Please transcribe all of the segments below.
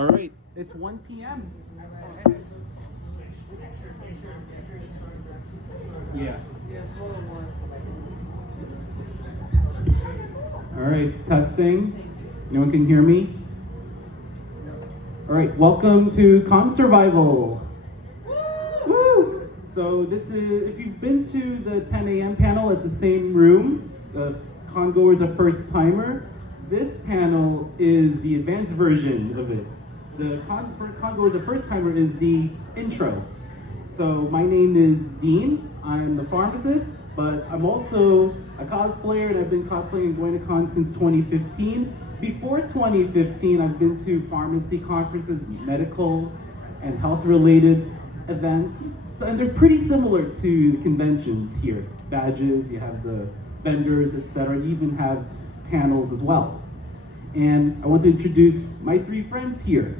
All right, it's 1 p.m. Yeah. All right, testing. No one can hear me? All right, welcome to Con Survival. Woo! So this is, if you've been to the 10 a.m. panel at the same room, the Congo is a first timer. This panel is the advanced version of it. The Congo is a first timer is the intro. So my name is Dean. I'm the pharmacist, but I'm also a cosplayer, and I've been cosplaying and going to con since 2015. Before 2015, I've been to pharmacy conferences, medical and health-related events. So, and they're pretty similar to the conventions here. Badges, you have the vendors, etc. You even have panels as well. And I want to introduce my three friends here.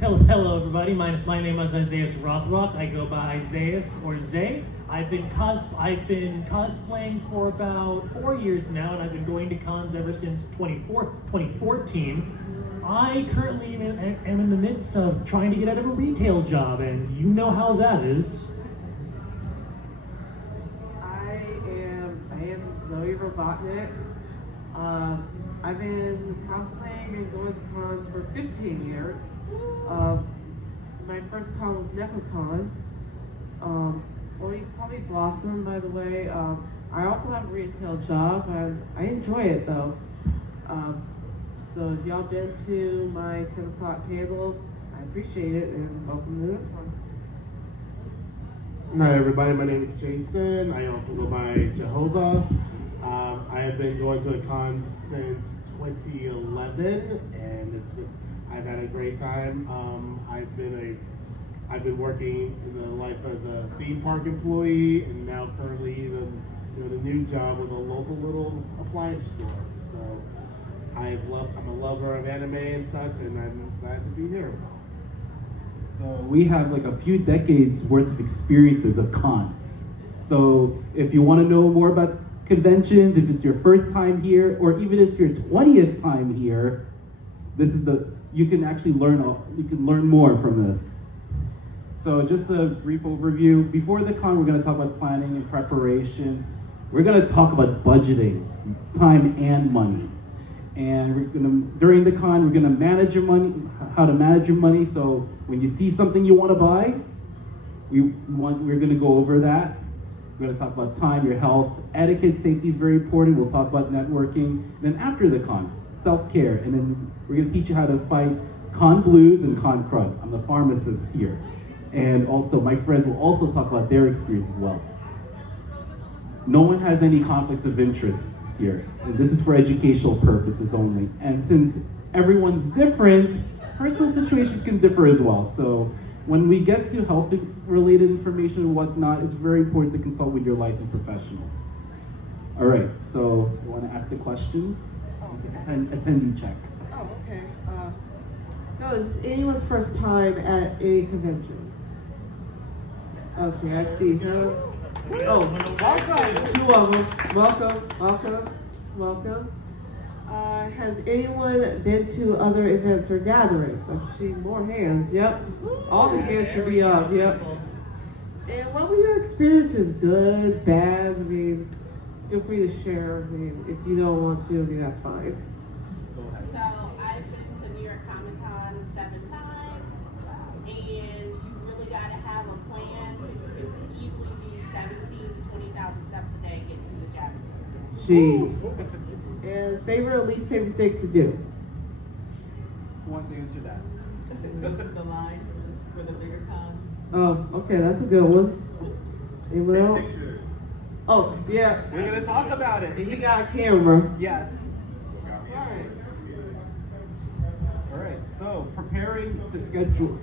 Hello everybody, my name is Isaiah Rothrock. I go by Isaiah or Zay. I've been cosplaying for about 4 years now, and I've been going to cons ever since 2014. I currently am in the midst of trying to get out of a retail job, and you know how that is. I am Zoey Robotnik. I've been cosplaying and going to cons for 15 years. My first con was NecoCon. Well, you call me Blossom, by the way. I also have a retail job, and I enjoy it though. So if y'all been to my 10 o'clock panel, I appreciate it, and welcome to this one. Hi everybody, my name is Jason. I also go by Jehovah. I have been going to a con since 2011, and I've had a great time. I've been working in the life as a theme park employee, and now currently even doing a new job with a local little appliance store. So I'm a lover of anime and such, and I'm glad to be here. So we have like a few decades worth of experiences of cons. So if you want to know more about conventions, if it's your first time here, or even if it's your 20th time here, you can actually learn more from this. So just a brief overview. Before the con, we're going to talk about planning and preparation. We're going to talk about budgeting, time and money. And during the con, we're going to manage your money, how to manage your money. So when you see something you want to buy, we're going to go over that. We're going to talk about time, your health, etiquette, safety is very important. We'll talk about networking. Then after the con, self-care. And then we're going to teach you how to fight con blues and con crud. I'm the pharmacist here. And also, my friends will also talk about their experience as well. No one has any conflicts of interest here. And this is for educational purposes only. And since everyone's different, personal situations can differ as well. So when we get to health-related information and whatnot, it's very important to consult with your licensed professionals. All right, so you want to ask the questions? Attendee check. Oh, okay. So is this anyone's first time at a convention? Okay, I see her. Oh, welcome, two of them. Welcome. Has anyone been to other events or gatherings? I see more hands, yep. All the hands should be up, yep. And what were your experiences? Good, bad? I mean, feel free to share. I mean, if you don't want to, I mean, that's fine. So I've been to New York Comic Con 7 times, and you really got to have a plan, because you can easily do 17 to 20,000 steps a day getting through the job. Jeez. And favorite or least favorite things to do? Who wants to answer that? The lines for the bigger cons. Oh, okay, that's a good one. Anyone else? Pictures. Oh, yeah. We're going to talk about it. He got a camera. Yes. All right, so preparing to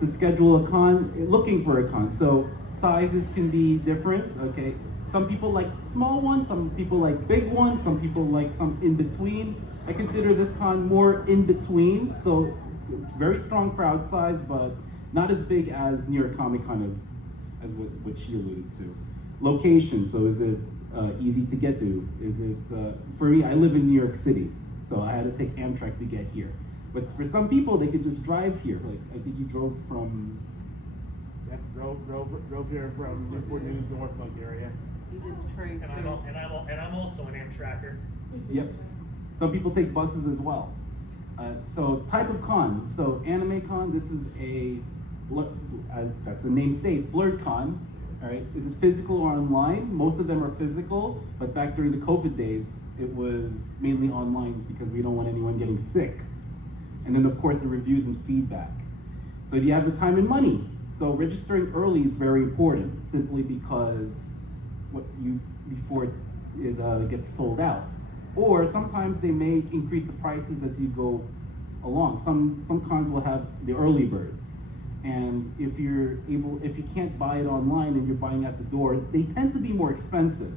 schedule a con, looking for a con. So sizes can be different, okay? Some people like small ones, some people like big ones, some people like some in between. I consider this con more in between, so very strong crowd size, but not as big as New York Comic Con as what she alluded to. Location, so is it easy to get to? Is it, for me, I live in New York City, so I had to take Amtrak to get here. But for some people, they could just drive here. Like, I think you drove from... Yep, drove here from Newport News, Norfolk area. He did the train And too. I'm also an Amtracker. Yep. Some people take buses as well. So type of con. So Anime Con, this is as that's the name states, BlerDCon. All right. Is it physical or online? Most of them are physical, but back during the COVID days, it was mainly online because we don't want anyone getting sick. And then of course the reviews and feedback. So you have the time and money. So registering early is very important, simply because before it gets sold out. Or sometimes they may increase the prices as you go along. Some cons will have the early birds. And if you can't buy it online and you're buying at the door, they tend to be more expensive.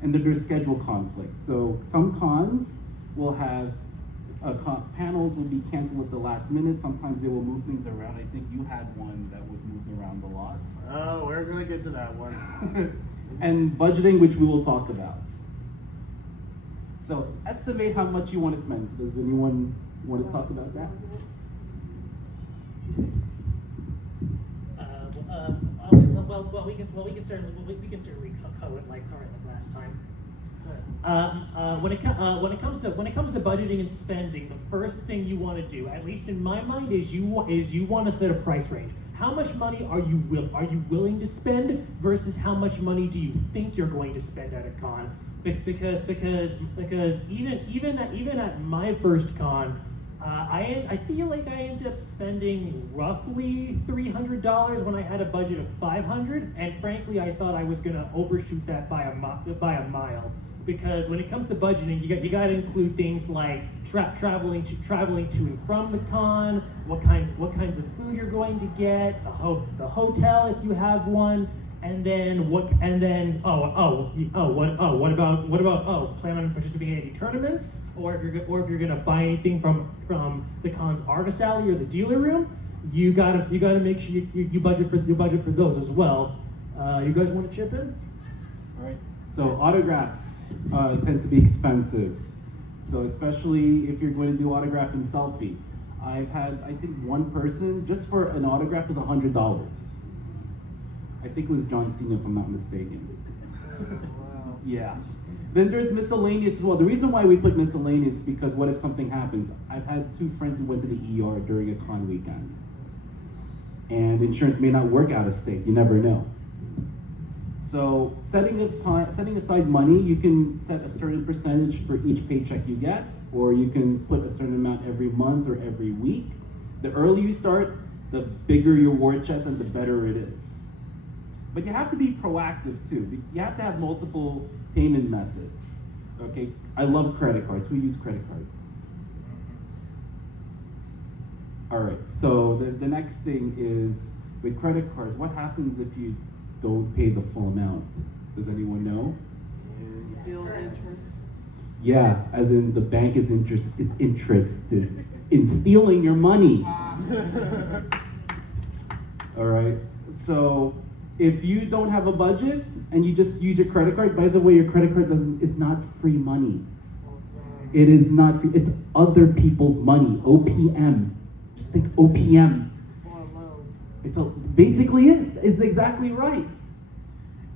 And then there's schedule conflicts. So some cons will have, panels will be canceled at the last minute. Sometimes they will move things around. I think you had one that was moved around a lot. Oh, we're gonna get to that one. And budgeting, which we will talk about. So estimate how much you want to spend. Does anyone want to talk about that? We can certainly cover it like last time. When it comes to budgeting and spending, the first thing you want to do, at least in my mind, is you want to set a price range. How much money are you willing to spend versus how much money do you think you're going to spend at a con? Because even at my first con, I feel like I ended up spending roughly $300 when I had a budget of $500, and frankly, I thought I was gonna overshoot that by a mile. Because when it comes to budgeting, you got to include things like traveling to and from the con, what kinds of food you're going to get, the hotel if you have one, and then what about plan on participating in any tournaments, or if you're gonna buy anything from the con's artist alley or the dealer room, you gotta make sure you budget for those as well. You guys want to chip in? All right. So autographs tend to be expensive. So especially if you're going to do autograph and selfie. I've had, I think one person, just for an autograph is $100. I think it was John Cena if I'm not mistaken. Wow. Yeah. Then there's miscellaneous as well. The reason why we put miscellaneous is because what if something happens? I've had 2 friends who went to the ER during a con weekend. And insurance may not work out of state, you never know. So setting aside money, you can set a certain percentage for each paycheck you get, or you can put a certain amount every month or every week. The earlier you start, the bigger your war chest and the better it is. But you have to be proactive too. You have to have multiple payment methods. Okay, I love credit cards. Who use credit cards? All right, so the next thing is with credit cards, what happens if you don't pay the full amount? Does anyone know? Bill interest. Yeah, as in the bank is interested in stealing your money. All right, so if you don't have a budget and you just use your credit card, by the way, your credit card is not free money. It is not free, it's other people's money, OPM. Just think OPM. It's basically it's exactly right.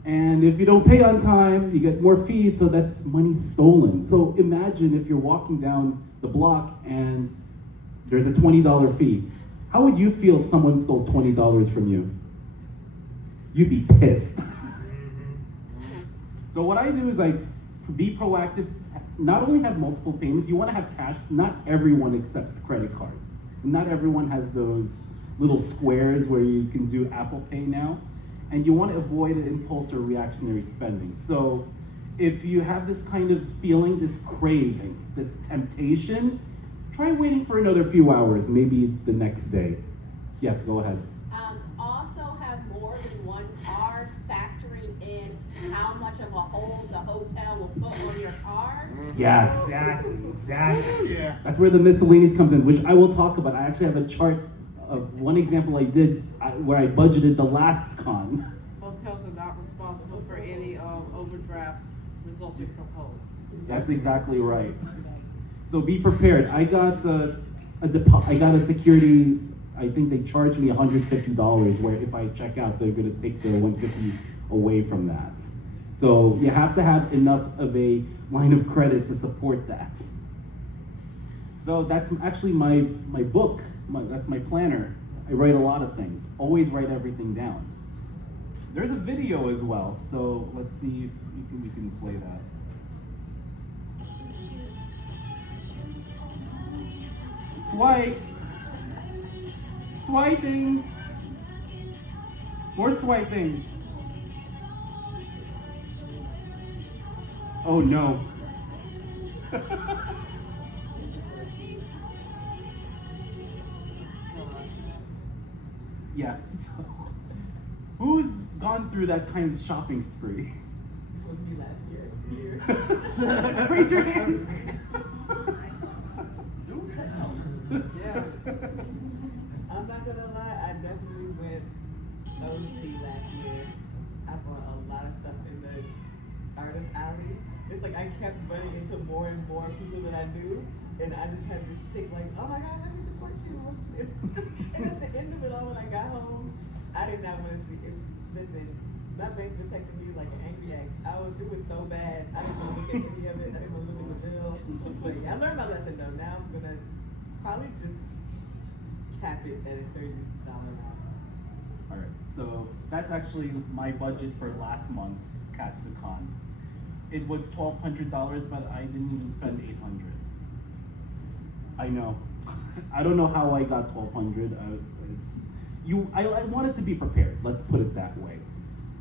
And if you don't pay on time, you get more fees, so that's money stolen. So imagine if you're walking down the block and there's a $20 fee. How would you feel if someone stole $20 from you? You'd be pissed. So what I do is like be proactive, not only have multiple payments, you want to have cash. Not everyone accepts credit card. Not everyone has those little squares where you can do Apple Pay now, and you want to avoid impulse or reactionary spending. So if you have this kind of feeling, this craving, this temptation, try waiting for another few hours, maybe the next day. Yes, go ahead. Also have more than one card, factoring in how much of a hold the hotel will put on your card. Yes. Exactly. Yeah. That's where the miscellaneous comes in, which I will talk about. I actually have a chart of one example I did where I budgeted the last con. Hotels are not responsible for any overdrafts resulting from homes. That's exactly right. So be prepared. I got a security. I think they charged me $150. Where if I check out, they're gonna take the $150 away from that. So you have to have enough of a line of credit to support that. So that's actually my book. That's my planner. I write a lot of things. Always write everything down. There's a video as well. So let's see if we can play that. Swipe. Swiping. More swiping. Oh no. Yeah. So, who's gone through that kind of shopping spree? It was me last year. Raise your hand. Do tell. Yeah. I'm not gonna lie, I definitely went OC last year. I bought a lot of stuff in the artist alley. It's like I kept running into more and more people that I knew, and I just had this tick like, oh my god, let me support you. And at the end of it all, when I got home, I did not want to see it. Listen, my bank's been texting me like an angry ex. It was so bad. I didn't want to look at any of it. I didn't want to look at the bill. But yeah, I learned my lesson though. Now I'm gonna probably just cap it at a certain dollar amount. All right, so that's actually my budget for last month's KatsuCon. It was $1,200, but I didn't even spend $800. I know. I don't know how I got $1,200. I wanted to be prepared. Let's put it that way.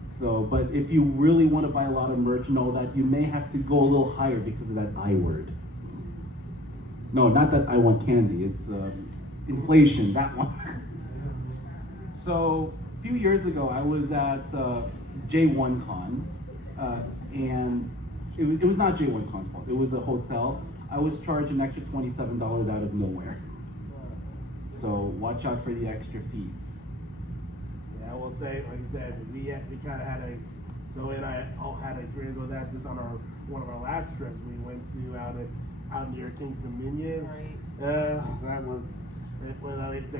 So, but if you really want to buy a lot of merch and all that, you may have to go a little higher because of that I word. No, not that I want candy. It's inflation. That one. So a few years ago, I was at J1Con, and it was not J1Con's fault. It was a hotel. I was charged an extra $27 out of nowhere. So watch out for the extra fees. Yeah, I will say, like I said, we kind of had Zoey and I all had experience with that just on one of our last trips we went to out near Kingston Minion. Right. That was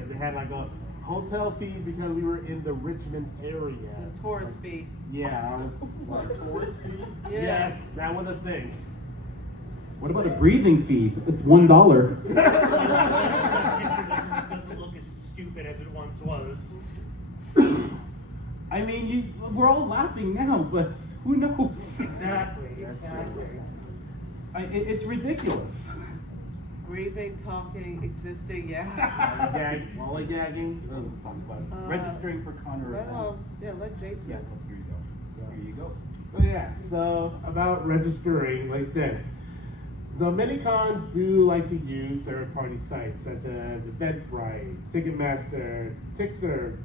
they had like a hotel fee because we were in the Richmond area. The tourist fee. Yeah, I was like Tourist fee? Yeah. Yes, that was a thing. What about a breathing fee? It's $1. It doesn't look as stupid as it once was. I mean, we're all laughing now, but who knows? Exactly. It's ridiculous. Breathing, talking, existing, yeah. Lollygagging. Registering for Connor. Let Jason. Yeah, here you go. Here you go. So yeah, so about registering, like I said, the many cons do like to use third-party sites such as Eventbrite, Ticketmaster, Tixer.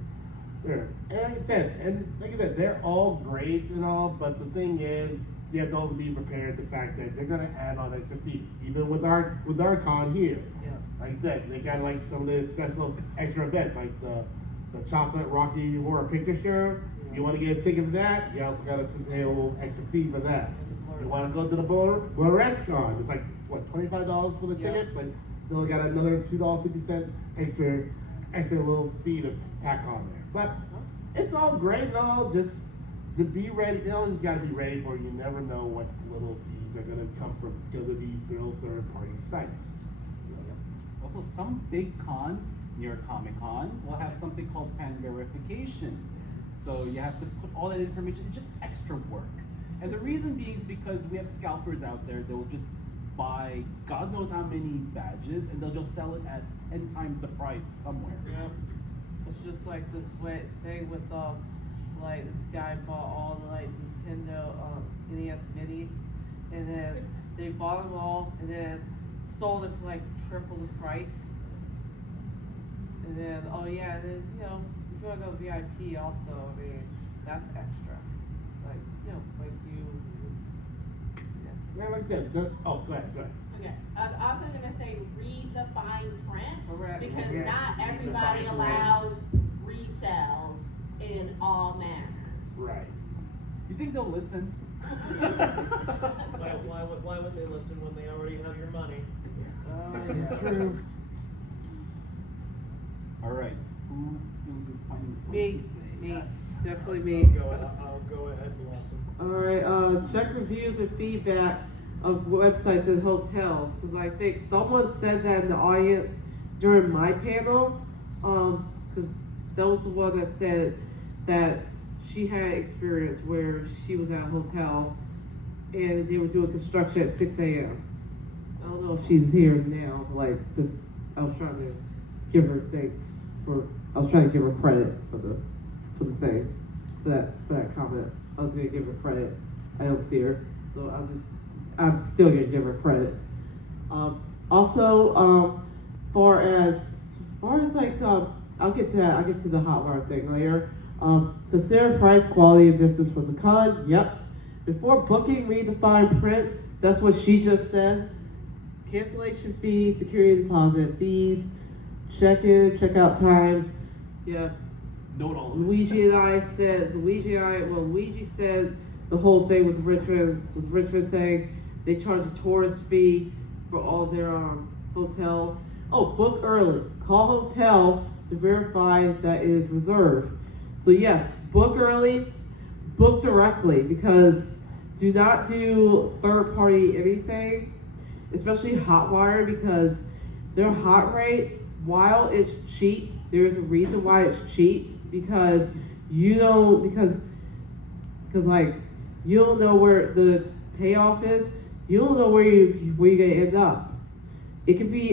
And like I said, they're all great and all, but the thing is, you have to also be prepared the fact that they're gonna add on extra fees. Even with our con here. Yeah. Like I said, they got like some of the special extra events, like the Chocolate Rocky Horror Picture Show. You want to get a ticket for that, you also got to pay a little extra fee for that. You want to go to the BlerDCon, it's like, what, $25 for the ticket, but still got another $2.50 extra little fee to tack on there. But it's all great and all, just to be ready, you always got to be ready for it. You never know what little fees are going to come from because of these third-party sites. Also, some big cons near Comic-Con will have something called fan verification. So you have to put all that information, it's just extra work. And the reason being is because we have scalpers out there that will just buy God knows how many badges and they'll just sell it at 10 times the price somewhere. Yep. It's just like this thing with like this guy bought all the like Nintendo NES minis, and then they bought them all and then sold it for like triple the price. And then and then if you want to go VIP also, I mean that's extra. Like like you. Yeah, like that. Go ahead. Okay. I was also gonna say read the fine print. Correct. Because Yes. not everybody Fine print. allows resells in all manners. Right. You think they'll listen? Why would they listen when they already have your money? It's true. All right. Who seems to find Me, definitely me. I'll go ahead, Blossom. All right, check reviews and feedback of websites and hotels, because I think someone said that in the audience during my panel, because that was the one that said that she had experience where she was at a hotel and they were doing construction at 6 a.m. I don't know if she's here now, but like, just, I was trying to give her credit for the thing, for that comment. I was gonna give her credit. I don't see her, so I'm still gonna give her credit. Also, far as like, I'll get to that. I'll get to the hotwire thing later. Consider price, quality, and distance from the con. Yep. Before booking, read the fine print. That's what she just said. Cancellation fees, security deposit fees, check-in, check-out times. Yeah. Note all of it. Luigi said the whole thing with Richmond thing. They charge a tourist fee for all their hotels. Oh, book early. Call hotel to verify that it is reserved. So yes, book early, book directly, because do not do third party anything, especially Hotwire, because their hot rate, while it's cheap, there's a reason why it's cheap, because you don't know where the payoff is. You don't know where you're gonna end up. It could be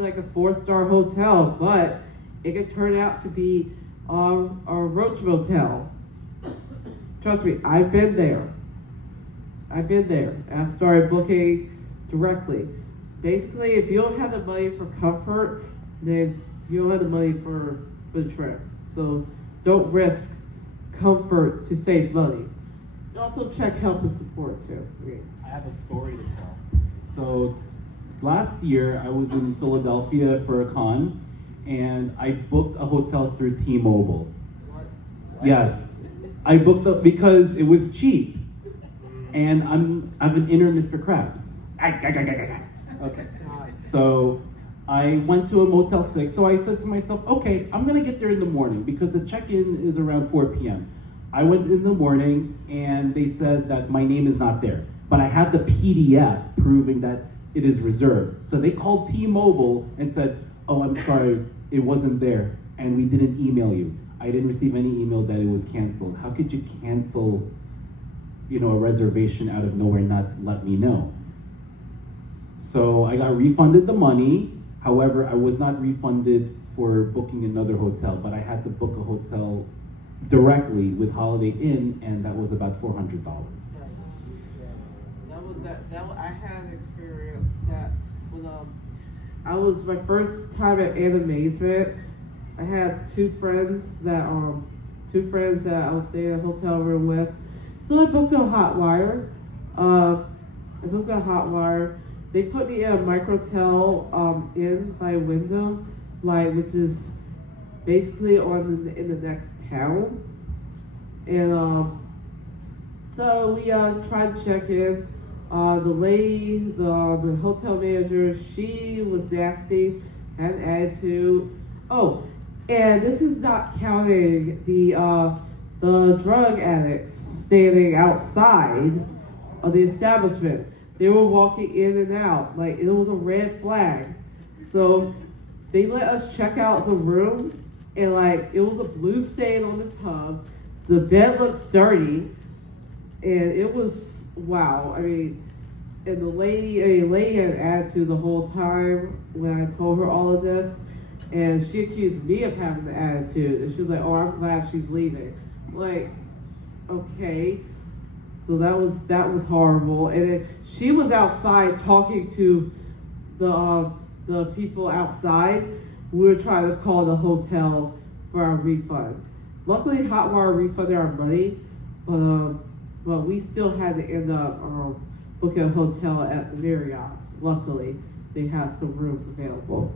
like a 4-star hotel, but it could turn out to be a roach motel. Trust me, I've been there. I started booking directly. Basically, if you don't have the money for comfort, then you don't have the money for the trip. So don't risk comfort to save money. Also check help and support too. Okay. I have a story to tell. So last year I was in Philadelphia for a con, and I booked a hotel through T-Mobile. What? Yes, I booked it because it was cheap, and I'm an inner Mr. Krabs. Okay, so I went to a Motel 6. So I said to myself, okay, I'm gonna get there in the morning because the check-in is around 4 p.m. I went in the morning and they said that my name is not there, but I have the PDF proving that it is reserved. So they called T-Mobile and said, oh, I'm sorry, it wasn't there, and we didn't email you. I didn't receive any email that it was canceled. How could you cancel, a reservation out of nowhere and not let me know? So I got refunded the money. However, I was not refunded for booking another hotel, but I had to book a hotel directly with Holiday Inn, and that was about $400. I had an experience that when I was my first time at Animazement. I had two friends that I was staying in a hotel room with. So I booked a Hotwire. They put me in a microtel in by Wyndham, which is basically in the next town. And so we tried to check in. The lady, the hotel manager, she was nasty, had an attitude. Oh, and this is not counting the drug addicts standing outside of the establishment. They were walking in and out, like it was a red flag. So they let us check out the room, and it was a blue stain on the tub. The bed looked dirty, and it was, wow. I mean, and the lady had an attitude the whole time when I told her all of this, and she accused me of having the attitude, and she was like, oh, I'm glad she's leaving. Like, okay. So that was horrible. And then she was outside talking to the people outside. We were trying to call the hotel for our refund. Luckily, Hotwire refunded our money, but we still had to end up booking a hotel at the Marriott. Luckily, they had some rooms available.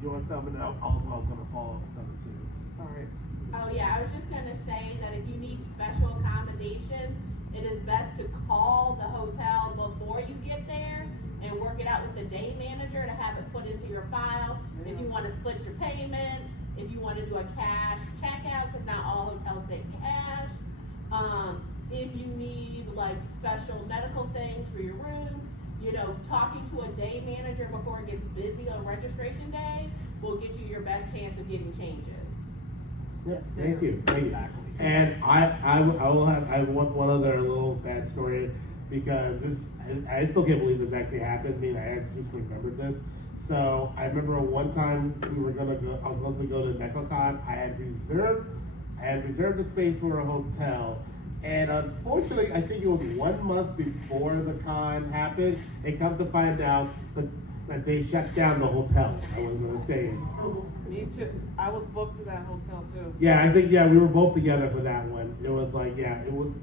You want to tell me that also I was going to follow up with something too. All right. Oh yeah, I was just gonna say that if you need special accommodations, it is best to call the hotel before you get there and work it out with the day manager to have it put into your file. If you wanna split your payments, if you wanna do a cash checkout, cause not all hotels take cash. If you need like special medical things for your room, you know, talking to a day manager before it gets busy on registration day will get you your best chance of getting changes. Yes, thank you. Exactly. And I have one other little bad story because I still can't believe this actually happened. I mean, I actually remembered this. So I remember one time I was going to go to NecoCon. I had reserved a space for a hotel. And unfortunately, I think it was 1 month before the con happened. It comes to find out that they shut down the hotel I was going to stay in. Me too. I was booked to that hotel too. Yeah, I think we were both together for that one. It was like it was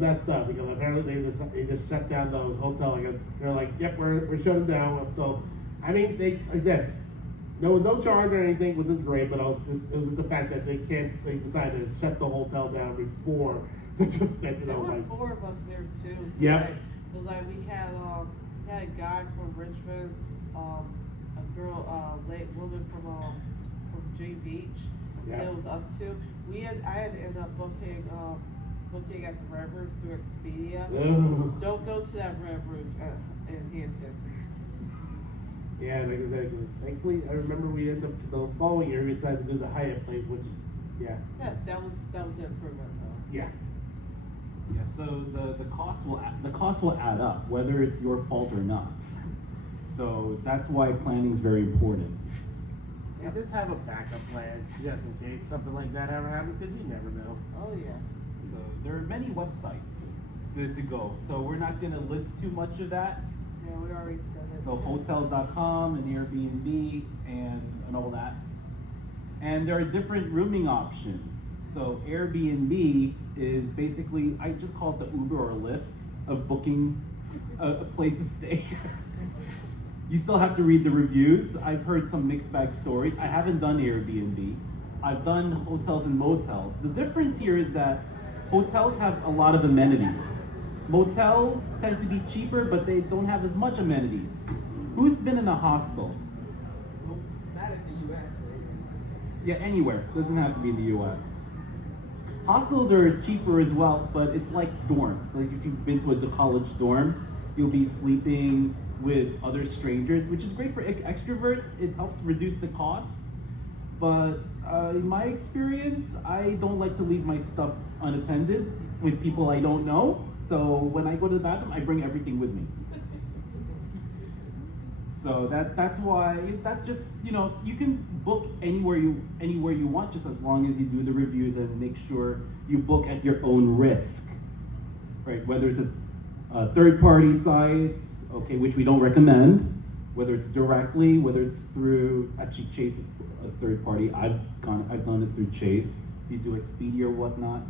messed up because apparently they just shut down the hotel. Like they're like, yep, we're shutting down. So I mean, there was no charge or anything, which is great, but it was just the fact that they decided to shut the hotel down before. There were 4 of us there too. Yeah. It was like we had a guy from Richmond, a girl, woman from J Beach. Yeah. And it was us two. I had to end up booking at the Red Roof through Expedia. Ugh. Don't go to that Red Roof in Hampton. Yeah, like I said, thankfully I remember we ended up the following year we decided to do the Hyatt place, which Yeah, that was an improvement though. yeah. Yeah, so the cost will add up, whether it's your fault or not. So that's why planning is very important. And just have a backup plan just in case something like that ever happens, because you never know. Oh yeah. So there are many websites to go. So we're not going to list too much of that. Yeah, we already said it. So hotels.com and Airbnb and all that. And there are different rooming options. So Airbnb is basically, I just call it the Uber or Lyft of booking a place to stay. You still have to read the reviews. I've heard some mixed bag stories. I haven't done Airbnb. I've done hotels and motels. The difference here is that hotels have a lot of amenities. Motels tend to be cheaper, but they don't have as much amenities. Who's been in a hostel? Not in the U.S. Yeah, anywhere. Doesn't have to be in the U.S. Hostels are cheaper as well, but it's like dorms. Like if you've been to a college dorm, you'll be sleeping with other strangers, which is great for extroverts. It helps reduce the cost. But in my experience, I don't like to leave my stuff unattended with people I don't know. So when I go to the bathroom, I bring everything with me. So that's why, that's just, you can book anywhere you want, just as long as you do the reviews and make sure you book at your own risk, right? Whether it's a third-party sites, okay, which we don't recommend, whether it's directly, whether it's through, actually Chase is a third party. I've done it through Chase. You do Expedia or whatnot.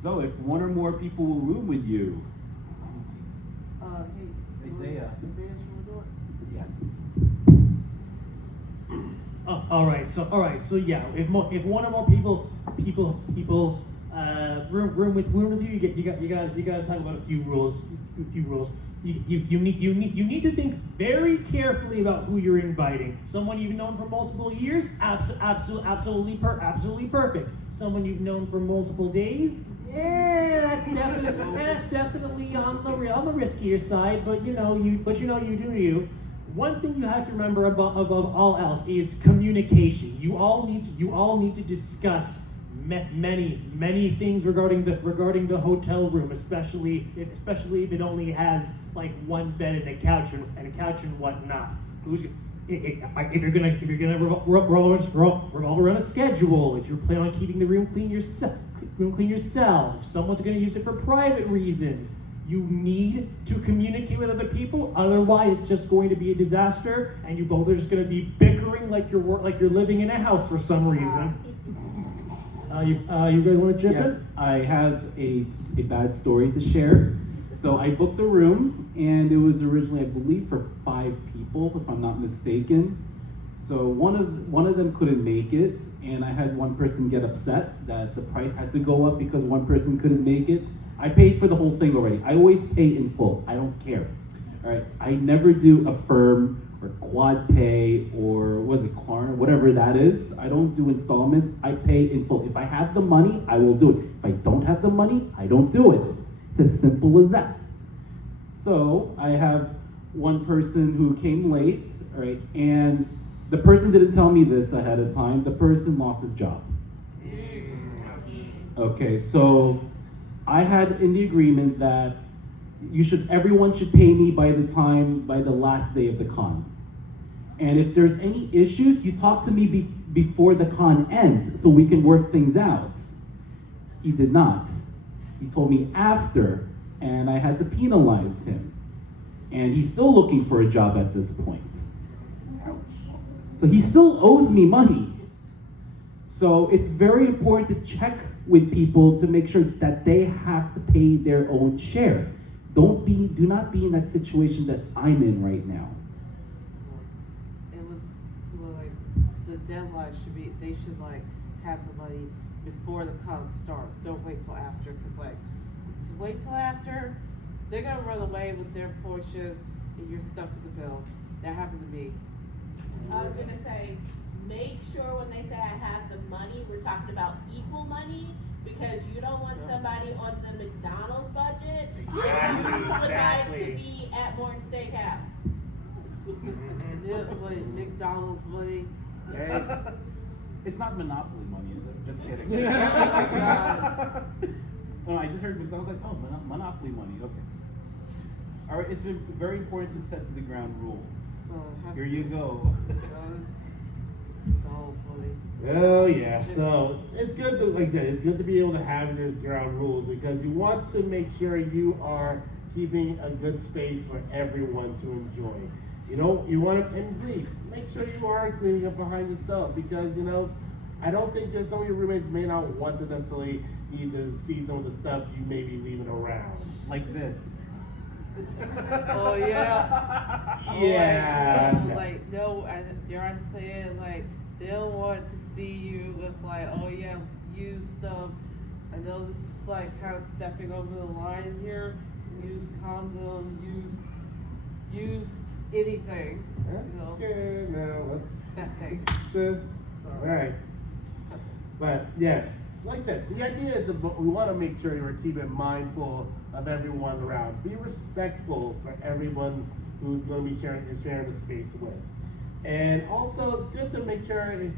So if one or more people will room with you, Hey, Isaiah. should we do it? yes. All right. So yeah, if one or more people room with you, you got to talk about a few rules. You need to think very carefully about who you're inviting. Someone you've known for multiple years, absolutely perfect. Someone you've known for multiple days, that's definitely on the riskier side. But you do you. One thing you have to remember above all else is communication. You all need to discuss many things regarding the hotel room, especially if it only has like one bed and a couch and whatnot. If you're gonna revolve around a schedule, if you're planning on keeping the room clean yourself, if someone's gonna use it for private reasons, you need to communicate with other people. Otherwise, it's just going to be a disaster, and you both are just going to be bickering like you're living in a house for some reason. You guys want to chip Yes, in? I have a bad story to share. So I booked a room, and it was originally, I believe, for 5 people, if I'm not mistaken. So one of them couldn't make it, and I had one person get upset that the price had to go up because one person couldn't make it. I paid for the whole thing already. I always pay in full. I don't care. All right. I never do Affirm or quad pay or what's it, Klarna, whatever that is. I don't do installments. I pay in full. If I have the money, I will do it. If I don't have the money, I don't do it. It's as simple as that. So I have one person who came late, all right, and the person didn't tell me this ahead of time. The person lost his job. Okay, so I had in the agreement that everyone should pay me by the last day of the con. And if there's any issues, you talk to me before the con ends so we can work things out. He did not. He told me after, and I had to penalize him. And he's still looking for a job at this point. So he still owes me money. So it's very important to check with people to make sure that they have to pay their own share. Do not be in that situation that I'm in right now. It was like the deadline should be. They should like have the money before the con starts. Don't wait till after, because like if you wait till after, they're gonna run away with their portion, and you're stuck with the bill. That happened to me. I was gonna say, make sure when they say I have the money, we're talking about equal money, because you don't want somebody on the McDonald's budget who would like to be at Morton Steakhouse. Yeah, like McDonald's money. It's not monopoly money, is it? Just kidding. Oh my God. No, I just heard McDonald's like, oh, monopoly money. Okay. All right, it's been very important to set to the ground rules. Here you go. McDonald's money. Oh yeah, so it's good to, like I said, it's good to be able to have your ground rules, because you want to make sure you are keeping a good space for everyone to enjoy. You want to, and please make sure you are cleaning up behind yourself, because I don't think that some of your roommates may not want to necessarily need to see some of the stuff you may be leaving around. Like this. Oh yeah. Yeah. Like no, dare I say it? Like they don't want to see you with like, oh yeah, used stuff. I know this is like kind of stepping over the line here. Used condom, used anything. Okay, now let's. That thing. All right. But yes, like I said, the idea is we want to make sure you're keeping mindful of everyone around. Be respectful for everyone who's going to be sharing the space with. And also, it's good to make sure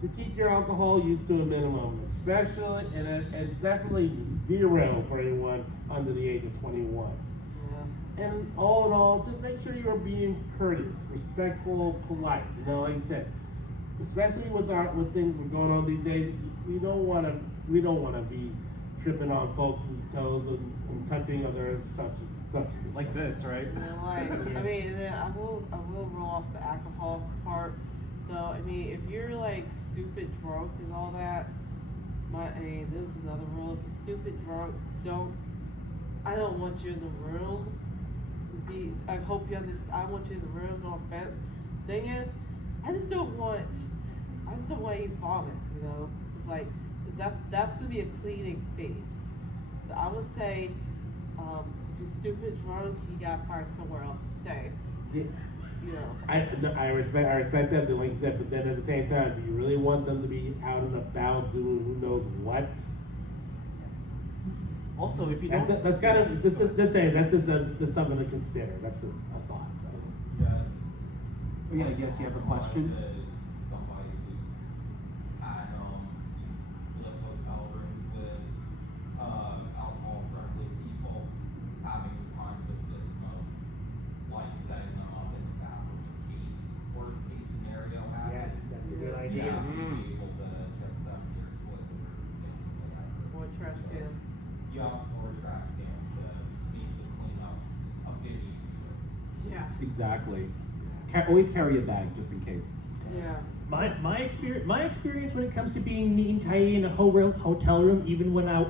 to keep your alcohol use to a minimum, especially and definitely zero for anyone under the age of 21. Yeah. And all in all, just make sure you are being courteous, respectful, polite. Like I said, especially with things we're going on these days, we don't want to be tripping on folks' toes and touching other subjects. Like this, right? And like, I mean, and then I will roll off the alcohol part. So I mean, if you're like stupid drunk and all that, this is another rule. If you're stupid drunk, I don't want you in the room. I hope you understand. I want you in the room. No offense. Thing is, I just don't want you vomit. It's like, cause that's gonna be a cleaning fee. So I would say, if you're stupid drunk, you gotta find somewhere else to stay. Yeah. I respect that, but like you said, but then at the same time, do you really want them to be out and about doing who knows what? Also, if you don't, that's kind of just saying that's just something to consider. That's a thought. Yes. Oh, yeah, I guess you have a question? Somebody who's had split hotel rooms with alcohol-friendly people, having kind of a system of like setting them up in the bathroom in case worst case scenario happens. Yes, that's a good idea. Yeah, be able to just some of your toilet or sink or whatever. Or trash can. Yeah, or trash can to be able to clean up a bit easier. Yeah. exactly. Always carry a bag just in case. Yeah. My experience when it comes to being neat and tidy in a hotel room, even when I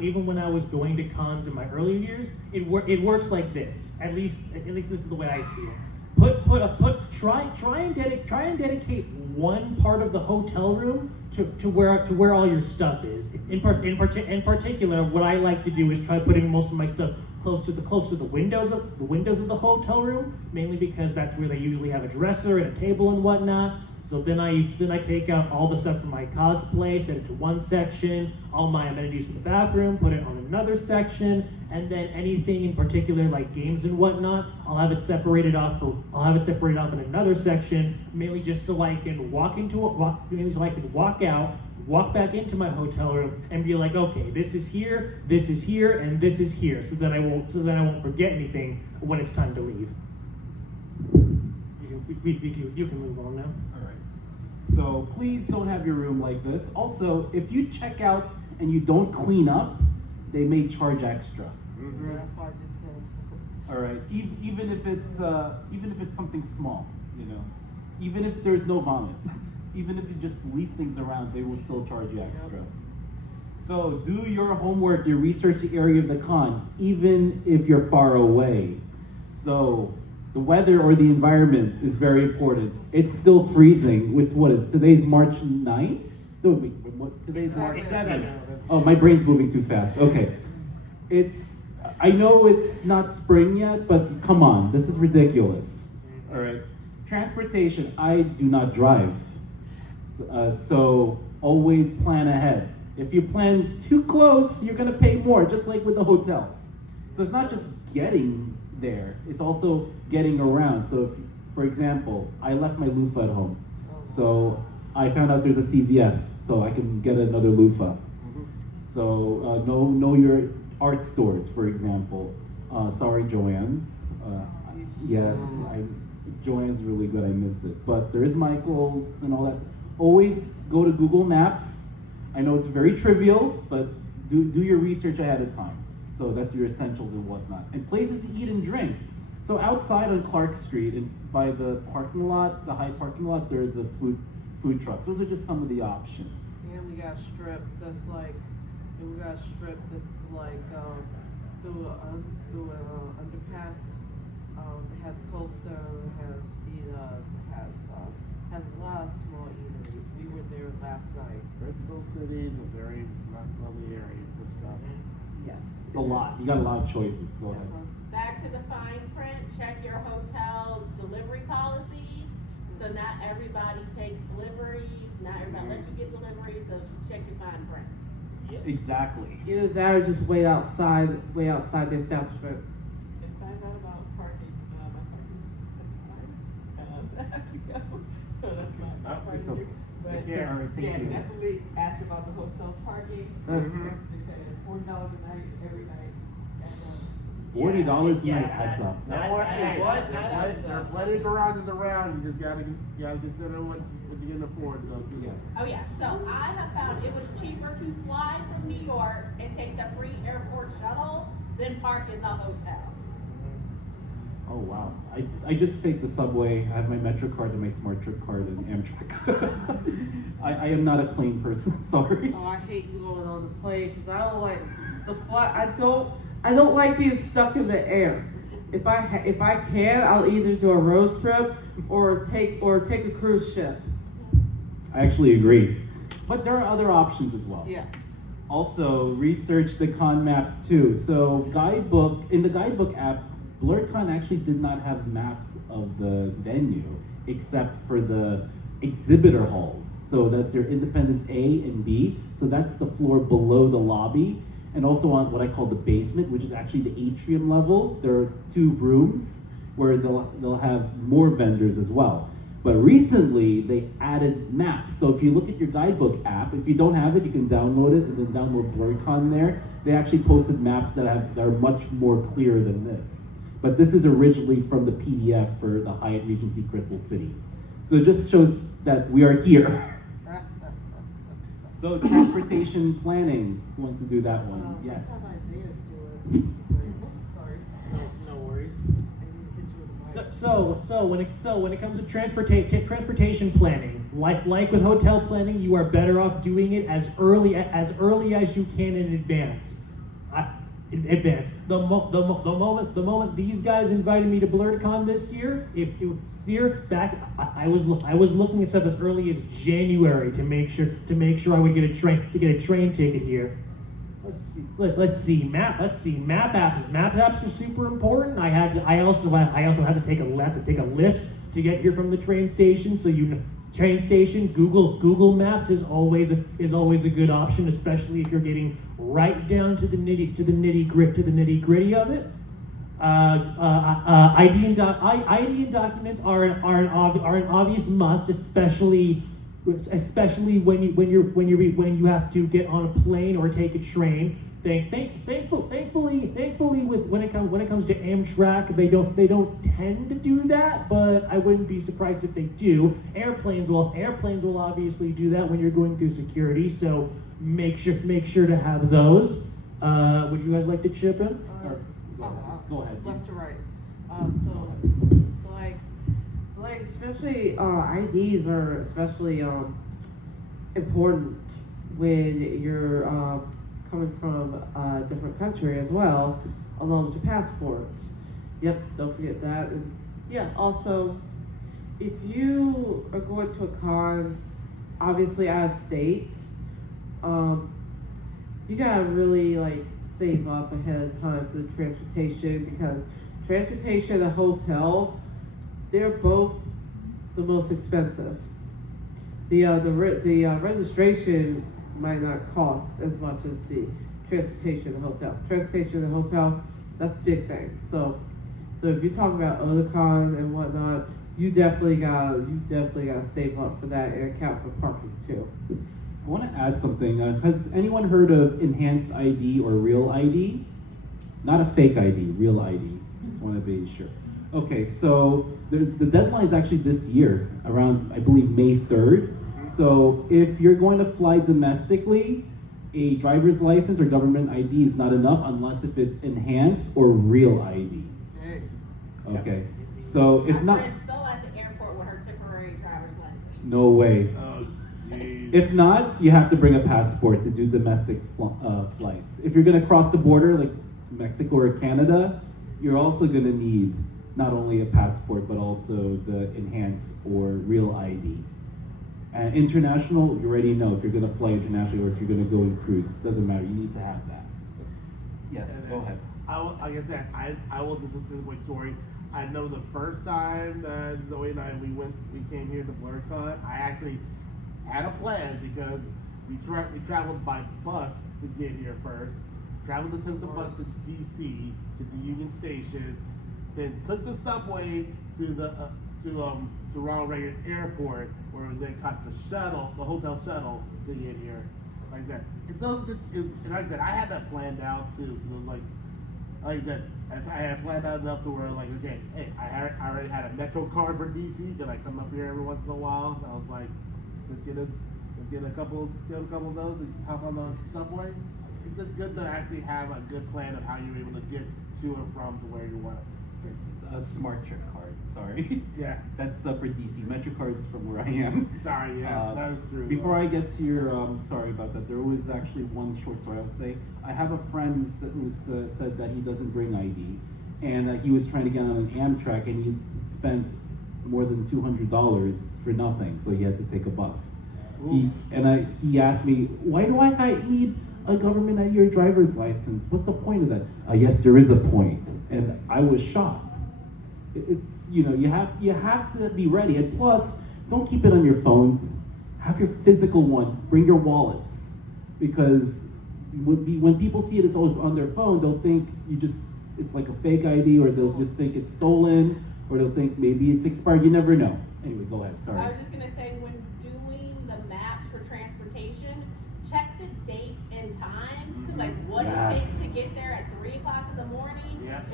was going to cons in my earlier years, it works like this. At least this is the way I see it. try and dedicate one part of the hotel room to where all your stuff is. In particular, what I like to do is try putting most of my stuff close to the windows of the hotel room, mainly because that's where they usually have a dresser and a table and whatnot. So then I take out all the stuff from my cosplay, set it to one section, all my amenities in the bathroom, put it on another section, and then anything in particular like games and whatnot, I'll have it separated off in another section, mainly just so I can walk out, walk back into my hotel room and be like, okay, this is here, and this is here, so then I won't forget anything when it's time to leave. You can move on now. All right. So please don't have your room like this. Also, if you check out and you don't clean up, they may charge extra. Yeah, that's why I just said. All right. Even if it's something small, you know, even if there's no vomit, even if you just leave things around, they will still charge you extra. Yep. So do your homework, your research the area of the con, even if you're far away. So the weather or the environment is very important. It's still freezing. Today's March 9th? No, wait, today's March 7th. Oh, my brain's moving too fast. Okay. I know it's not spring yet, but come on, this is ridiculous. All right. Transportation, I do not drive. So always plan ahead. If you plan too close, you're gonna pay more, just like with the hotels. So it's not just getting there, it's also getting around. So if, for example, I left my loofah at home. So I found out there's a CVS, so I can get another loofah. So know your art stores, for example. Sorry, Joann's. Yes, Joann's really good, I miss it. But there is Michael's and all that. Always go to Google Maps. I know it's very trivial, but do your research ahead of time. So that's your essentials and whatnot. And places to eat and drink. So outside on Clark Street, by the parking lot, the Hyatt parking lot, there's a food trucks. Those are just some of the options. And we got a strip that's like, through an underpass. It has Coldstone, it has Vita's, it has a lot of small eateries. We were there last night. Bristol City is a very lovely area for stuff. Yes. It's a lot. You got a lot of choices. Go ahead. Back to the fine print, check your hotel's delivery policy. So not everybody takes deliveries, not everybody lets you get deliveries, so check your fine print. Exactly. Either that or just wait outside the establishment. If I find out about parking, my parking, that's fine. I have to go. So that's my It's parking. okay. But Yeah, all right, thank you. definitely ask about the hotel's parking. Because $40 a night, every night. $40 a night adds up. There are plenty of garages around. You just gotta consider what you can afford though too. Yes. Oh yeah, so I have found it was cheaper to fly from New York and take the free airport shuttle than park in the hotel. Oh wow. I just take the subway. I have my Metro card and my Smart Trip card and Amtrak. I am not a plane person, sorry. Oh, I hate going on the plane because I don't like the flight. I don't like being stuck in the air. If I can, I'll either do a road trip or take a cruise ship. I actually agree. But there are other options as well. Yes. Also, research the con maps too. So in the guidebook app, BlerDCon actually did not have maps of the venue except for the exhibitor halls. So that's your Independence A and B. So that's the floor below the lobby. And also on what I call the basement, which is actually the atrium level. There are 2 rooms where they'll have more vendors as well. But recently, they added maps. So if you look at your guidebook app, if you don't have it, you can download it and then download BlerDCon there. They actually posted maps that are much more clear than this. But this is originally from the PDF for the Hyatt Regency Crystal City. So it just shows that we are here. So transportation planning, who wants to do that one? Yes. Let's have Isaiah do it. Sorry. No worries. I need to hit you with the mic. So when it comes to transportation planning, like with hotel planning, you are better off doing it as early as you can in advance. advanced. The moment these guys invited me to BlerDCon this year, I was looking at stuff as early as January to make sure I would get a train ticket here. Let's see. Map apps. Map apps are super important. I also had to take a lift to get here from the train station. So train station, Google Maps is always a good option, especially if you're getting right down to the nitty gritty of it. ID and documents are an obvious must, especially when you have to get on a plane or take a train. Thankfully, when it comes to Amtrak, they don't tend to do that, but I wouldn't be surprised if they do. Airplanes will obviously do that when you're going through security, so make sure to have those. Would you guys like to chip in? Go ahead. Left to right. So especially IDs are especially important when you're coming from a different country as well, along with your passports. Yep, don't forget that. And yeah, also, if you are going to a con, obviously out of state, you gotta really save up ahead of time for the transportation, because transportation and the hotel, they're both the most expensive. The registration might not cost as much as the transportation and the hotel. Transportation and the hotel, that's a big thing. So if you're talking about Otakon and whatnot, you definitely gotta save up for that and account for parking too. I want to add something. Has anyone heard of enhanced ID or real ID? Not a fake ID, real ID. Just want to be sure. Okay, so the deadline is actually this year, around, I believe, May 3rd. So if you're going to fly domestically, a driver's license or government ID is not enough unless if it's enhanced or real ID. Okay, so if My not... friend's still at the airport with her temporary driver's license. No way. Oh, jeez. If not, you have to bring a passport to do domestic flights. If you're going to cross the border, like Mexico or Canada, you're also going to need not only a passport, but also the enhanced or real ID. And international, you already know if you're going to fly internationally or if you're going to go in cruise, doesn't matter, you need to have that. Yes, And go ahead. Like I said, I will just do a quick story. I know the first time that Zoe and I we came here to BlerDCon, I actually had a plan because we traveled by bus to get here first. Took the bus to DC, to the Union Station, then took the subway to the Ronald Reagan Airport, where we then caught the hotel shuttle to get here. Like that. And like that, I had that planned out too. It was like that, I had planned out enough to where okay, hey, I already had a Metro card for DC. Can I come up here every once in a while? And I was like, let's get a couple of those and hop on the subway. It's just good to actually have a good plan of how you're able to get to and from to where you want. It's a smart trip card, sorry. Yeah. That's for DC. Metro cards from where I am. Sorry, yeah, that was true. Before I get to your, sorry about that, there was actually one short story I'll say. I have a friend who said that he doesn't bring ID, and he was trying to get on an Amtrak, and he spent more than $200 for nothing, so he had to take a bus. He asked me, why do I need a government ID or driver's license? What's the point of that? Yes, there is a point, and I was shocked. It's, you have to be ready, and plus, don't keep it on your phones. Have your physical one. Bring your wallets, because when people see it as always on their phone, they'll think it's like a fake ID, or they'll just think it's stolen, or they'll think maybe it's expired. You never know. Anyway, go ahead. Sorry. I was just gonna say, when doing the maps for transportation, check the dates and times, because what it takes to get there at 3 o'clock in the morning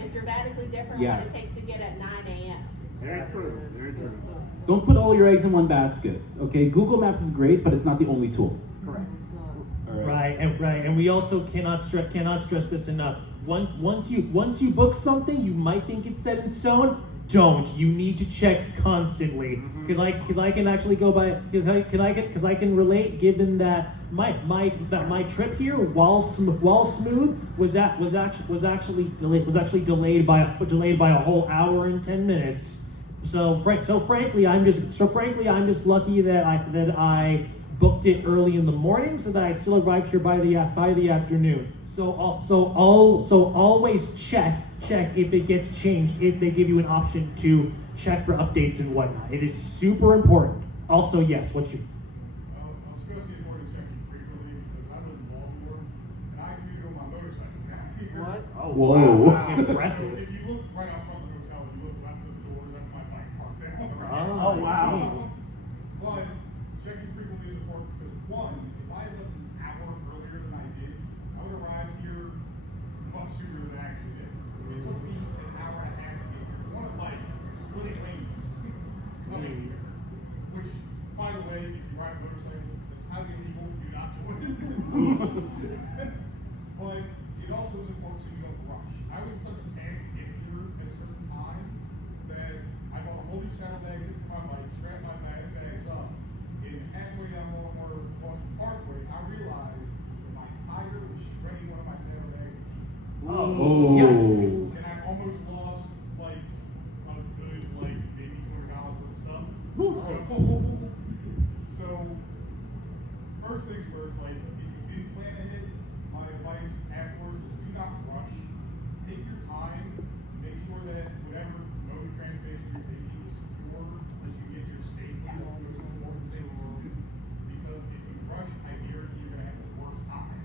is dramatically different from what it takes to get at 9 a.m. Very true. Very true. Don't put all your eggs in one basket. Okay, Google Maps is great, but it's not the only tool. Correct. All Right, and we also cannot stress this enough. Once you book something, you might think it's set in stone. don't. You need to check constantly because I can actually go by because I can relate given that my trip here while smooth was actually delayed by a whole hour and 10 minutes. So frankly I'm just lucky that I booked it early in the morning so that I still arrived here by the afternoon. So always check if it gets changed, if they give you an option to check for updates and whatnot. It is super important. Also, yes, what's your It's especially important checking frequently because I live in Baltimore and I commute on my motorcycle down here. What? oh Whoa. wow, impressive. So if you look right out front of the hotel, you look left of the doors, that's my bike parked down. Oh, wow. But checking frequently is important because one, if I left an hour earlier than I did, I would arrive here much sooner than I actually did. It took me an hour and a half to get here. One of like splitting lanes coming here. Which, by the way, if you ride a motorcycle, that's how many people do not do it. But it also is important so you don't rush. I was in such a panic to get here at a certain time that I bought a whole new saddlebag for my bike, strapped my bags up, and halfway down Baltimore Boston Parkway, I realized that my tire was shredding one of my saddlebags to pieces. Oh. Yikes. And I almost lost like a good like maybe $200 worth of stuff. So first things first, like if you didn't plan ahead, my advice afterwards is do not rush. Take your time, make sure that whatever mode of transportation you're taking is secure, that you get your safety. That's the most important thing. Because if you rush, I guarantee you're gonna have the worst time.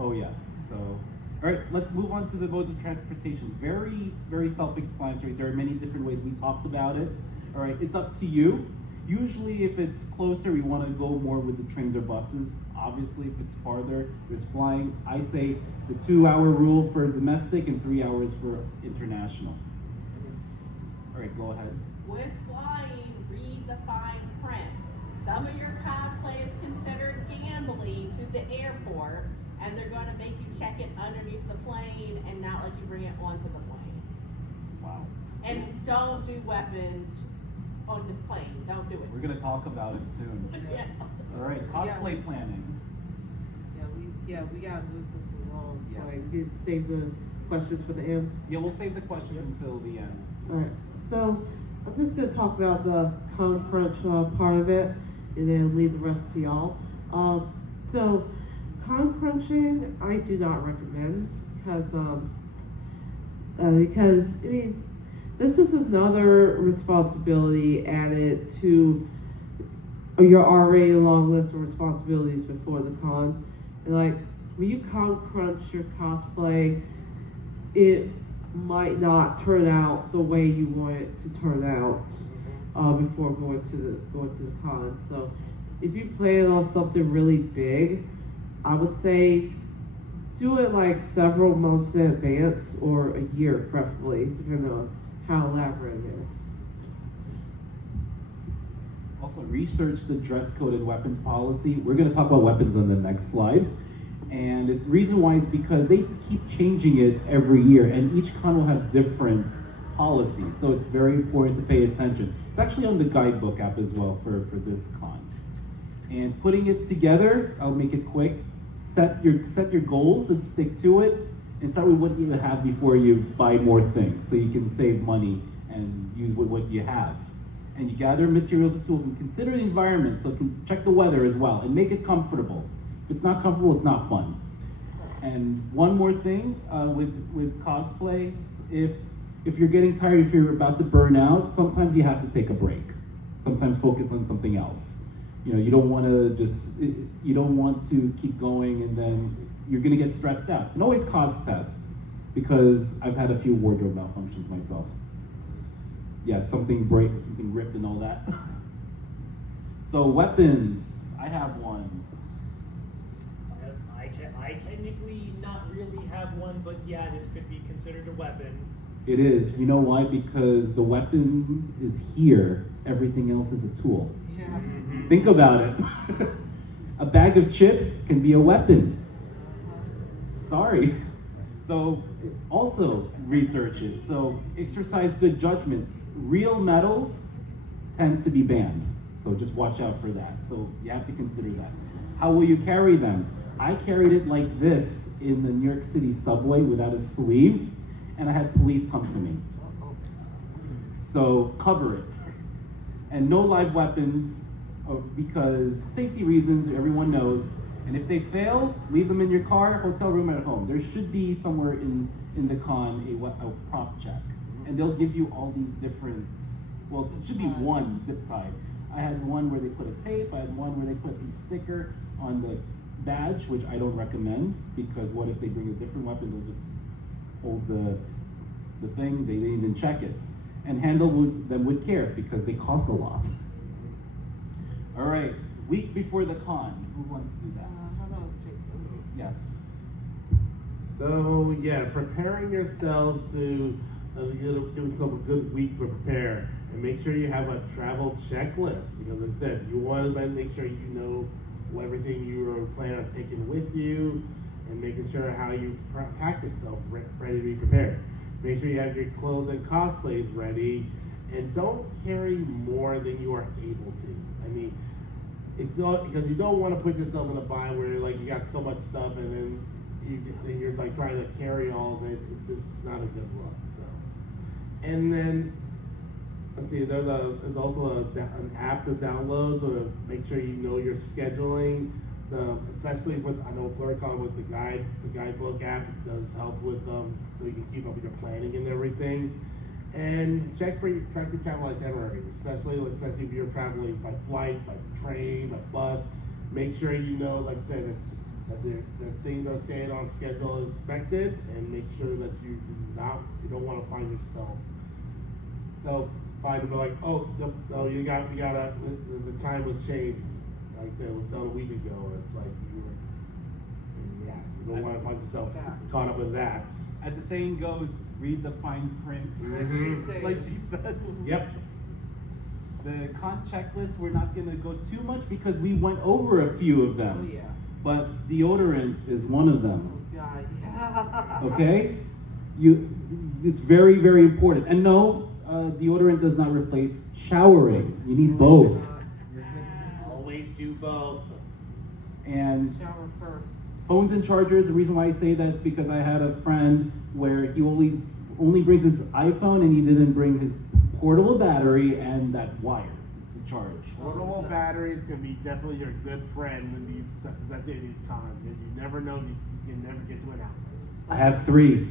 Oh yes. So, all right, let's move on to the modes of transportation. Very, very self-explanatory. There are many different ways we talked about it. All right, it's up to you. Usually, if it's closer, we want to go more with the trains or buses. Obviously, if it's farther, there's flying. I say the 2-hour rule for domestic and 3 hours for international. All right, go ahead. With flying, read the fine print. Some of your cosplay is considered gambling to the airport, and they're going to make you check it underneath the plane and not let you bring it onto the plane. Wow. And don't do weapons on the plane. Don't do it. We're gonna talk about it soon. Yeah. All right, cosplay planning. Yeah, we gotta move this along. So Yes. I need to save the questions for the end. Yeah, we'll save the questions until the end. Alright, so I'm just gonna talk about the con crunch part of it and then leave the rest to y'all. So con crunching I do not recommend because I mean there's just another responsibility added to your already long list of responsibilities before the con. And like when you con crunch your cosplay, it might not turn out the way you want it to turn out before going to the con. So if you plan on something really big, I would say do it like several months in advance or a year preferably, depending on how elaborate it is. Also, research the dress code and weapons policy. We're going to talk about weapons on the next slide. And the reason why is because they keep changing it every year, and each con will have different policies. So it's very important to pay attention. It's actually on the guidebook app as well for this con. And putting it together, I'll make it quick. Set your goals and stick to it, and start with what you have before you buy more things, so you can save money and use what you have. And you gather materials and tools, and consider the environment, so check the weather as well, and make it comfortable. If it's not comfortable, it's not fun. And one more thing with cosplay, if you're getting tired, if you're about to burn out, sometimes you have to take a break. Sometimes focus on something else. You know, you don't want to keep going, and then you're gonna get stressed out. And always cost test, because I've had a few wardrobe malfunctions myself. Yeah, something ripped and all that. So weapons, I have one. I technically not really have one, but yeah, this could be considered a weapon. It is. You know why? Because the weapon is here. Everything else is a tool. Yeah. Think about it. A bag of chips can be a weapon. Sorry. So also research it. So exercise good judgment. Real metals tend to be banned. So just watch out for that. So you have to consider that. How will you carry them? I carried it like this in the New York City subway without a sleeve, and I had police come to me. So cover it. And no live weapons, because safety reasons, everyone knows. And if they fail, leave them in your car, hotel room at home. There should be somewhere in the con a prop check. And they'll give you all these different, well, it should be one zip tie. I had one where they put a tape, I had one where they put a sticker on the badge, which I don't recommend, because what if they bring a different weapon, they'll just hold the thing, they didn't even check it. And handle them with care, because they cost a lot. All right, week before the con, who wants to do that? How about Jason? Yes. So yeah, preparing yourselves to give yourself a good week to prepare, and make sure you have a travel checklist. Because like I said, you want to make sure you know everything you are planning on taking with you, and making sure how you pack yourself ready to be prepared. Make sure you have your clothes and cosplays ready, and don't carry more than you are able to. I mean, it's not because you don't want to put yourself in a bind where like you got so much stuff and then you're like trying to carry all of it. This is not a good look. So, and then let's see, there's also an app to download to make sure you know your scheduling. Especially with, I know BlerDCon with the guidebook app does help with so you can keep up with your planning and everything. And track your travel itinerary, especially if you're traveling by flight, by train, by bus. Make sure you know, like I said, that things are staying on schedule and inspected, and make sure that you don't want to find yourself. They'll find them like, the time was changed. Like I said, it was done a week ago, and it's like you don't want to find yourself caught up in that. As the saying goes, read the fine print. Like she said. Yep. The con checklist, we're not going to go too much because we went over a few of them. Oh, yeah. But deodorant is one of them. Oh, God, yeah. Okay? It's very, very important. And no, deodorant does not replace showering. You need both. Always do both. And Shower first. phones and chargers, the reason why I say that is because I had a friend where he only brings his iPhone and he didn't bring his portable battery and that wire to charge. Portable batteries can be definitely your good friend in these cons. You never know, you can never get to an outlet. I have 3.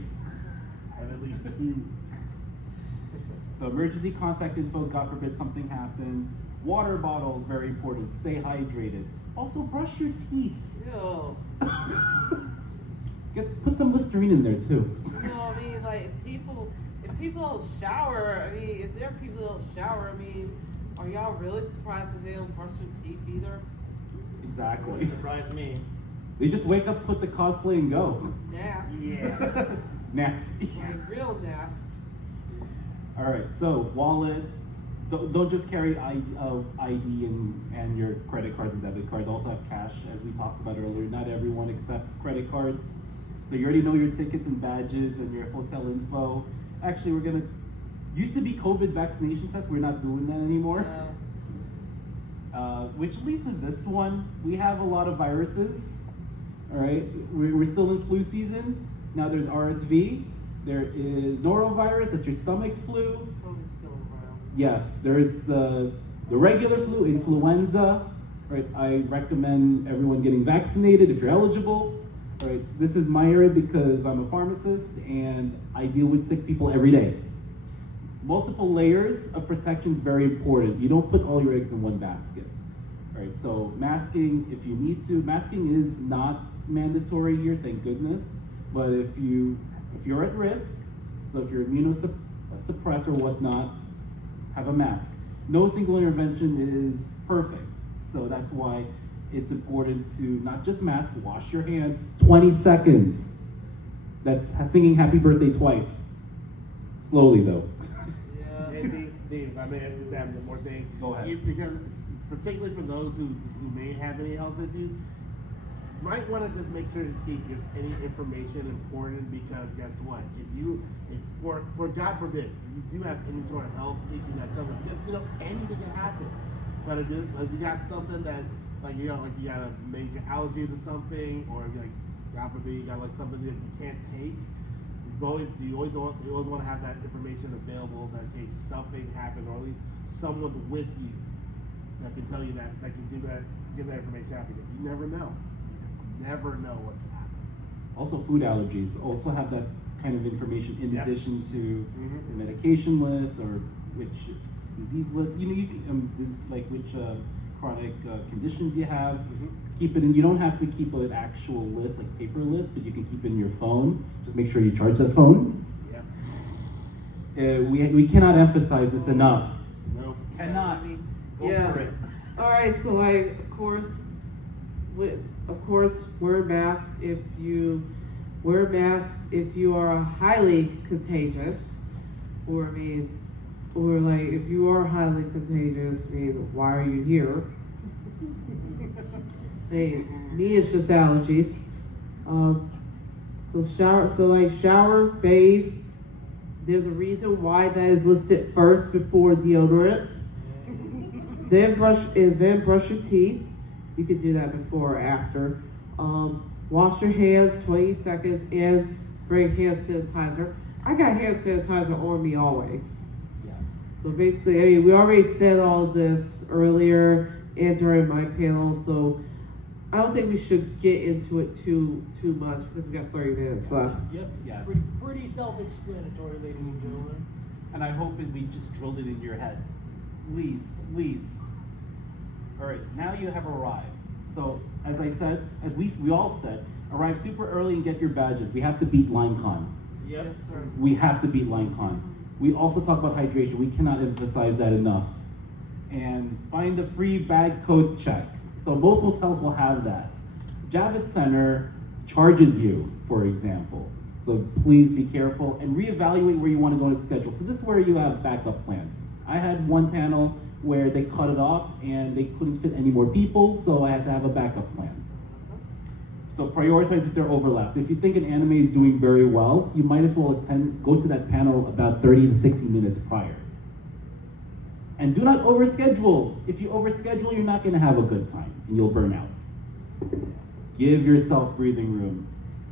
I have at least 2. So emergency contact info, God forbid something happens. Water bottles, very important. Stay hydrated. Also, brush your teeth. Ew. Put some Listerine in there too. You know, I mean, like, if people don't shower, I mean, if there are people that don't shower, I mean, are y'all really surprised that they don't brush their teeth either? Exactly. Surprise me. They just wake up, put the cosplay, and go. Nasty. Yeah. Nasty. Like, real nasty. All right. So wallet. Don't just carry ID and your credit cards and debit cards. Also have cash, as we talked about earlier. Not everyone accepts credit cards. So you already know your tickets and badges and your hotel info. Actually, used to be COVID vaccination test. We're not doing that anymore. Which leads to this one. We have a lot of viruses. All right. We're still in flu season. Now there's RSV. There is norovirus. That's your stomach flu. COVID's still around. Yes, there's the regular flu, influenza. Right, I recommend everyone getting vaccinated if you're eligible. All right, this is my area because I'm a pharmacist and I deal with sick people every day. Multiple layers of protection is very important. You don't put all your eggs in one basket. All right, so masking if you need to. Masking is not mandatory here, thank goodness. But if you're at risk, so if you're immunosuppressed or whatnot, have a mask. No single intervention is perfect. So that's why it's important to not just mask, wash your hands 20 seconds. That's singing happy birthday twice. Slowly though. Yeah. Hey, Dave, I may just add one more thing. Go ahead. Because particularly for those who may have any health issues, might want to just make sure to keep if any information important, because guess what? If for God forbid, if you do have any sort of health issue that comes up, anything can happen. But if you got something that like you got a major allergy to something, or like God forbid you got like something that you can't take, you always want to have that information available, that in case something happened, or at least someone with you that can tell you that can give that information out, because you never know. You never know what's going to happen. Also, food allergies also have that kind of information in Yep. addition to Mhm. the medication list or which disease list. You can like which chronic conditions you have. Mhm. Keep it in. You don't have to keep an actual list, like paper list, but you can keep it in your phone. Just make sure you charge that phone. Yep. We cannot emphasize this enough. Nope. Cannot. Go Yeah. for it. All right, so like, of course, wear a mask if you are highly contagious, or like if you are highly contagious, why are you here? Me it's just allergies. Shower, bathe. There's a reason why that is listed first before deodorant. Then brush your teeth. You could do that before or after. Wash your hands 20 seconds and bring hand sanitizer. I got hand sanitizer on me always. Yeah. So basically, we already said all this earlier and during my panel, so I don't think we should get into it too much because we got 30 minutes left. Yep, it's Yes. pretty self-explanatory, ladies and gentlemen. And I hope that we just drilled it in your head. Please, please. All right, now you have arrived. So, as I said, as we all said, arrive super early and get your badges. We have to beat LineCon. Yep. Yes, sir. We have to beat LineCon. We also talk about hydration. We cannot emphasize that enough. And find the free bag code check. So most hotels will have that. Javits Center charges you, for example. So please be careful and reevaluate where you want to go to schedule. So this is where you have backup plans. I had one panel where they cut it off and they couldn't fit any more people, so I had to have a backup plan. So prioritize if there are overlaps. If you think an anime is doing very well, you might as well go to that panel about 30 to 60 minutes prior. And do not overschedule. If you overschedule, you're not gonna have a good time and you'll burn out. Give yourself breathing room.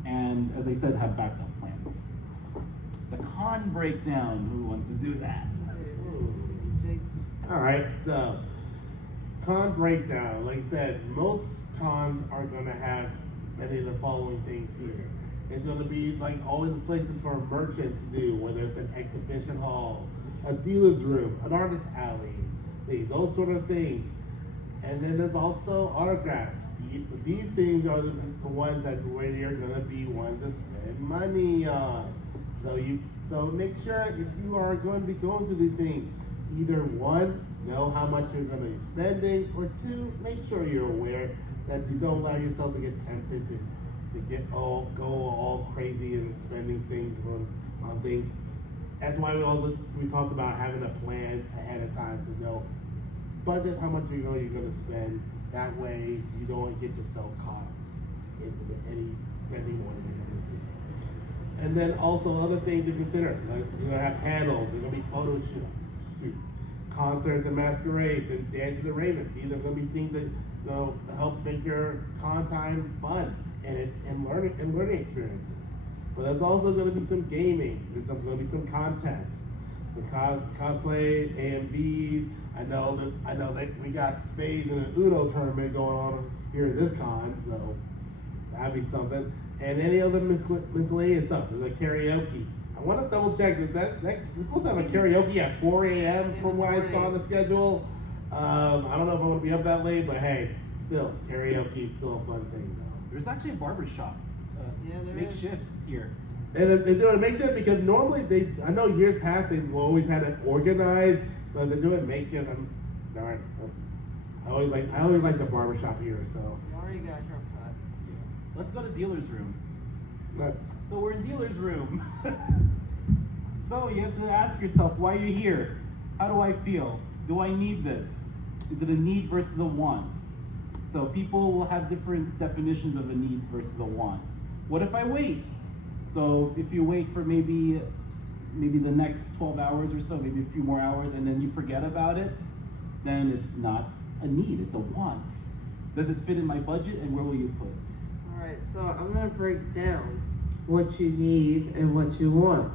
And as I said, have backup plans. The con breakdown, who wants to do that? Jason. All right, so con breakdown. Like I said, most cons are going to have many of the following things here. It's going to be like always places for a merchant to do, whether it's an exhibition hall, a dealer's room, an artist alley, those sort of things. And then there's also autographs. These things are the ones that you're going to be ones to spend money on. So make sure if you are going to be going to these things, either one, know how much you're going to be spending, or two, make sure you're aware that you don't allow yourself to get tempted to go all crazy and spending things on things. That's why we talked about having a plan ahead of time to know budget how much you're going to spend. That way you don't get yourself caught into any spending more than you're going to do. And then also other things to consider, like you're going to have panels, there's going to be photo shoots, concerts and masquerades, and dances and ravens. These are going to be things that help make your con time fun and learning experiences. But there's also going to be some gaming. There's going to be some contests, the cosplay, AMVs. I know that we got spades and an Uno tournament going on here at this con, so that'd be something. And any other miscellaneous stuff. There's a karaoke. I want to double check that we're supposed to have a karaoke at 4 a.m. from what I saw on the schedule. I don't know if I want to be up that late, but hey, still karaoke is still a fun thing though. There's actually a barber shop. Yeah, there makeshift here. And they're doing it makeshift because normally I know years past they've always had it organized, but they're doing makeshift. I always like the barbershop here, so. You already got a haircut. Let's go to dealer's room. Let's. So we're in dealer's room. So you have to ask yourself, why are you here? How do I feel? Do I need this? Is it a need versus a want? So people will have different definitions of a need versus a want. What if I wait? So if you wait for maybe the next 12 hours or so, maybe a few more hours, and then you forget about it, then it's not a need, it's a want. Does it fit in my budget, and where will you put it? All right, so I'm gonna break down what you need and what you want.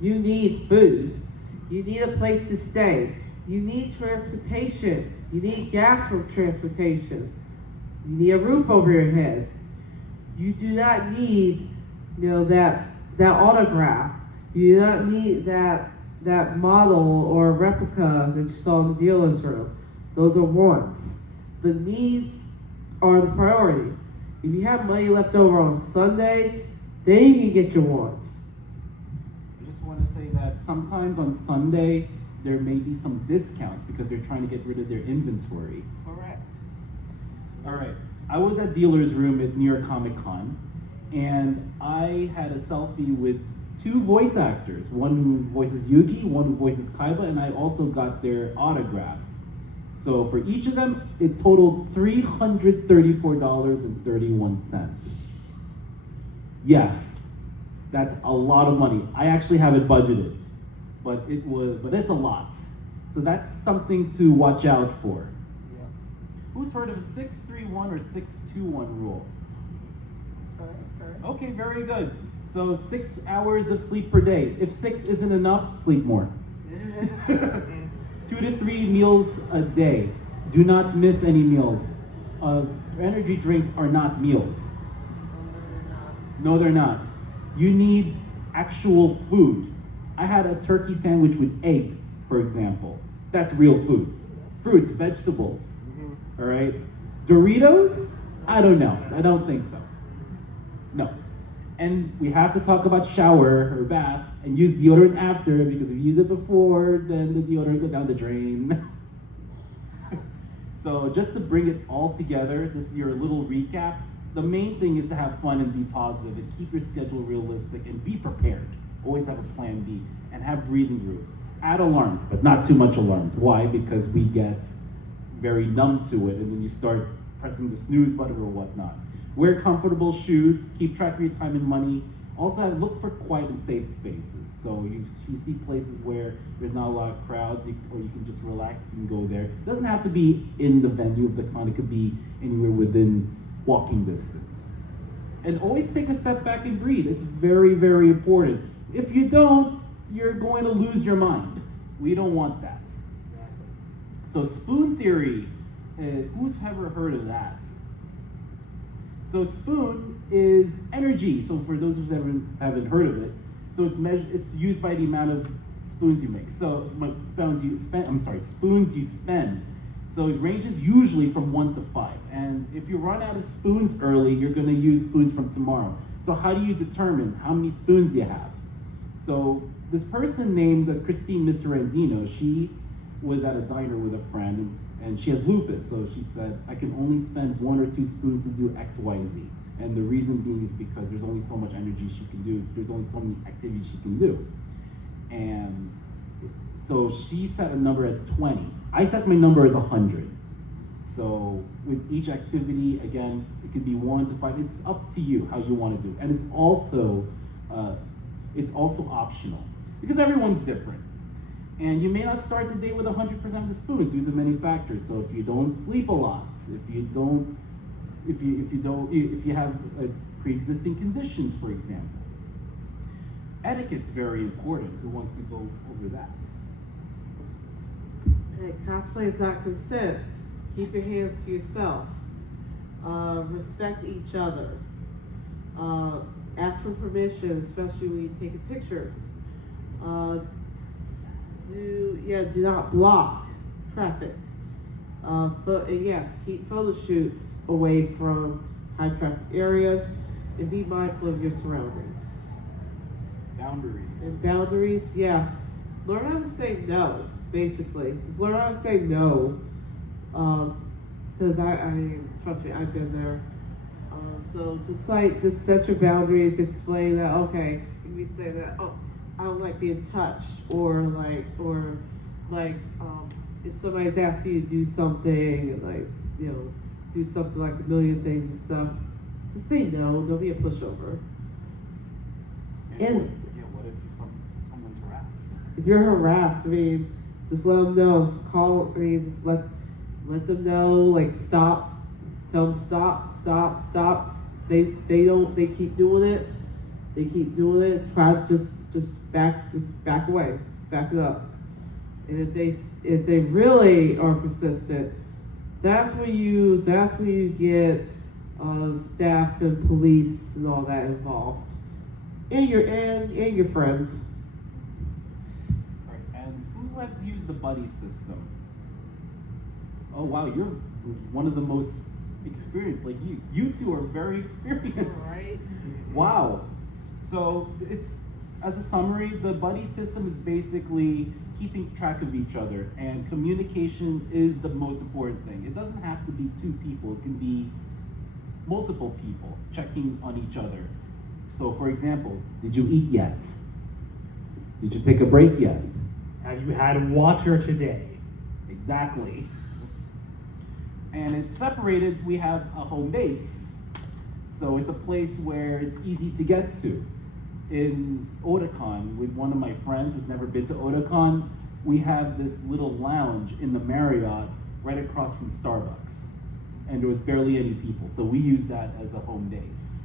You need food. You need a place to stay. You need transportation. You need gas for transportation. You need a roof over your head. You do not need, that autograph. You do not need that model or replica that you saw in the dealer's room. Those are wants. The needs are the priority. If you have money left over on Sunday, then you can get your wants. I just want to say that sometimes on Sunday, there may be some discounts because they're trying to get rid of their inventory. Correct. All right, I was at dealer's room at New York Comic Con, and I had a selfie with two voice actors, one who voices Yugi, one who voices Kaiba, and I also got their autographs. So for each of them, it totaled $334.31. Yes, that's a lot of money. I actually have it budgeted, but it's a lot. So that's something to watch out for. Yeah. Who's heard of a 631 or 621 rule? Okay, very good. So 6 hours of sleep per day. If 6 isn't enough, sleep more. 2 to 3 meals a day. Do not miss any meals. Energy drinks are not meals. No, they're not. You need actual food. I had a turkey sandwich with egg, for example. That's real food. Fruits, vegetables. All right. Doritos? I don't know. I don't think so. No. And we have to talk about shower or bath and use deodorant after, because if you use it before, then the deodorant goes down the drain. So just to bring it all together, this is your little recap. The main thing is to have fun and be positive and keep your schedule realistic and be prepared. Always have a plan B and have breathing room. Add alarms, but not too much alarms. Why? Because we get very numb to it, and then you start pressing the snooze button or whatnot. Wear comfortable shoes, keep track of your time and money. Also look for quiet and safe spaces. So you see places where there's not a lot of crowds, or you can just relax, you can go there. It doesn't have to be in the venue of the con, it could be anywhere within walking distance. And always take a step back and breathe. It's very, very important. If you don't, you're going to lose your mind. We don't want that. Exactly. So spoon theory, who's ever heard of that? So spoon is energy. So for those who haven't heard of it, so it's used by the amount of spoons you make. So spoons you spend. So it ranges usually from 1 to 5. And if you run out of spoons early, you're going to use spoons from tomorrow. So how do you determine how many spoons you have? So this person named Christine Miserandino, she was at a diner with a friend, and she has lupus. So she said, I can only spend 1 or 2 spoons to do X, Y, Z. And the reason being is because there's only so much energy she can do. There's only so many activities she can do. And so she set a number as 20. I set my number as 100. So with each activity, again, it could be 1 to 5. It's up to you how you want to do it. And it's also optional because everyone's different. And you may not start the day with 100% of the spoons due to many factors. So if you don't sleep a lot, if you have pre-existing conditions, for example. Etiquette's very important. Who wants to go over that? Hey, cosplay is not consent. Keep your hands to yourself. Respect each other. Ask for permission, especially when you're taking pictures. Do not block traffic. Yes, keep photo shoots away from high traffic areas, and be mindful of your surroundings. Boundaries. And boundaries, yeah. Learn how to say no, basically. Just learn how to say no. Because I mean, trust me, I've been there. So just set your boundaries, explain that, okay, you can say that, oh, I don't like being touched, or if somebody's asking you to do something, do something like a million things and stuff, just say no. Don't be a pushover. And what if someone's harassed? if you're harassed, I mean, just let them know. Just call. I mean, just let them know. Like stop. Tell them stop. They keep doing it. They keep doing it. Try to just back away. Just back it up. And if they really are persistent, that's when you get staff and police and all that involved, and your friends. Right. And who has used the buddy system? Oh wow, you're one of the most experienced. Like you two are very experienced. Right. Wow. So it's, as a summary, the buddy system is basically keeping track of each other, and communication is the most important thing. It doesn't have to be two people, it can be multiple people checking on each other. So for example, did you eat yet? Did you take a break yet? Have you had water today? Exactly. And it's separated, we have a home base. So it's a place where it's easy to get to. In Otakon, with one of my friends who's never been to Otakon, we have this little lounge in the Marriott right across from Starbucks. And there was barely any people, so we use that as a home base.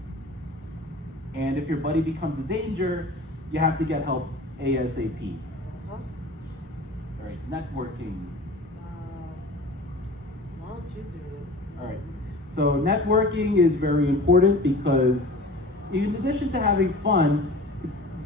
And if your buddy becomes a danger, you have to get help ASAP. Huh? All right, networking. Why don't you do it? All right, so networking is very important because in addition to having fun,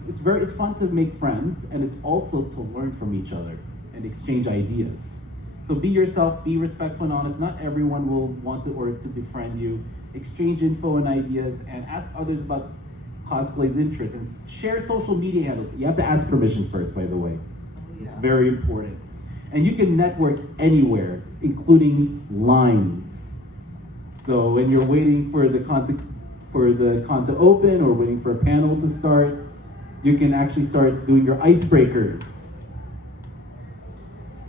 it's fun to make friends, and it's also to learn from each other and exchange ideas. So be yourself, be respectful and honest. Not everyone will want to or to befriend you. Exchange info and ideas, and ask others about cosplay's interests, and share social media handles. You have to ask permission first, by the way. It's very important. And you can network anywhere, including lines. So when you're waiting for the con to open or waiting for a panel to start, you can actually start doing your icebreakers.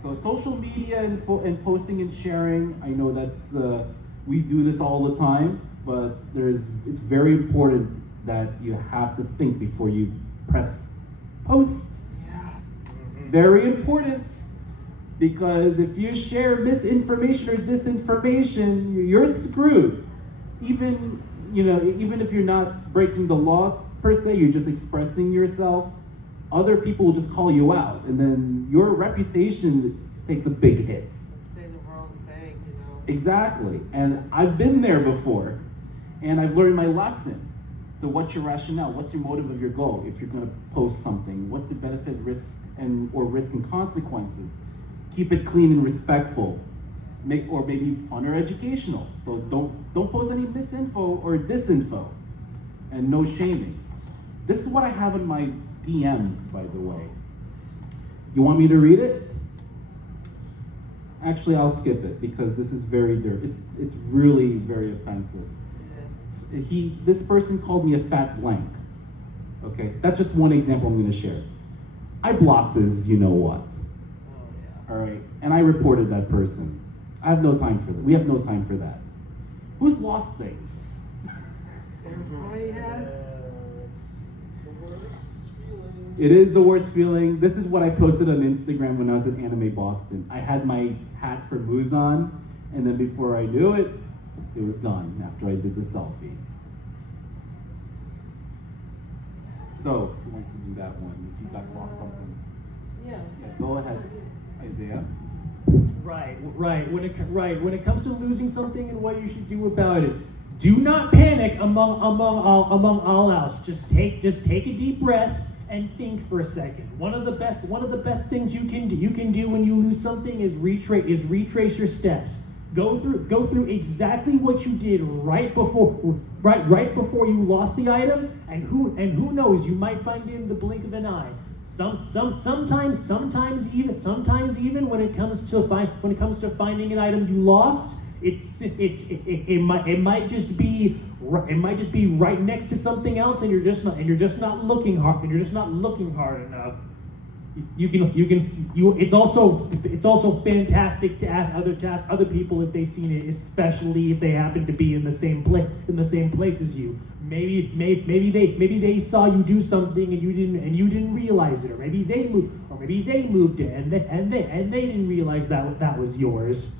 So social media and posting and sharing, I know that's, we do this all the time, but it's very important that you have to think before you press post. Yeah. Very important, because if you share misinformation or disinformation, you're screwed. Even if you're not breaking the law per se, you're just expressing yourself, other people will just call you out, and then your reputation takes a big hit. Say the wrong thing, you know. Exactly, and I've been there before, and I've learned my lesson. So what's your rationale? What's your motive of your goal? If you're gonna post something, what's the benefit, risk, or risk and consequences? Keep it clean and respectful. Or maybe fun or educational. So don't post any misinfo or disinfo, and no shaming. This is what I have in my DMs, by the way. You want me to read it? Actually, I'll skip it because this is very dirty. It's really very offensive. This person called me a fat blank. Okay, that's just one example I'm going to share. I blocked this, you know what? Oh yeah. All right, and I reported that person. I have no time for that. We have no time for that. Who's lost things? Everybody has. It's the worst feeling. It is the worst feeling. This is what I posted on Instagram when I was at Anime Boston. I had my hat for Moose on, and then before I knew it, it was gone after I did the selfie. So, who wants to do that one? If you got lost something. Yeah. Yeah, go ahead, Isaiah. Right. When it comes to losing something and what you should do about it, do not panic among all else. Just take a deep breath and think for a second. One of the best things you can do when you lose something is retrace your steps. Go through exactly what you did right before you lost the item, and who knows, you might find it in the blink of an eye. Sometimes even when it comes to finding an item you lost, it might just be right next to something else, and you're just not looking hard enough. It's also fantastic to ask other people if they've seen it, especially if they happen to be in the same place as you. Maybe they saw you do something and you didn't realize it, or maybe they moved it and they didn't realize that was yours.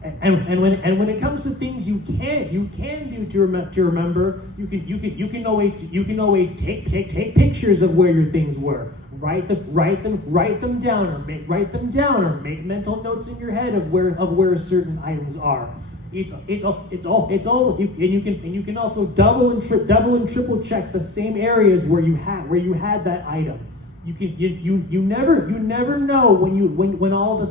And when it comes to things you can do to remember, you can always take pictures of where your things were. Write them down, or make mental notes in your head of where certain items are. It's all, and you can also double and triple check the same areas where you had that item. You never know when all of a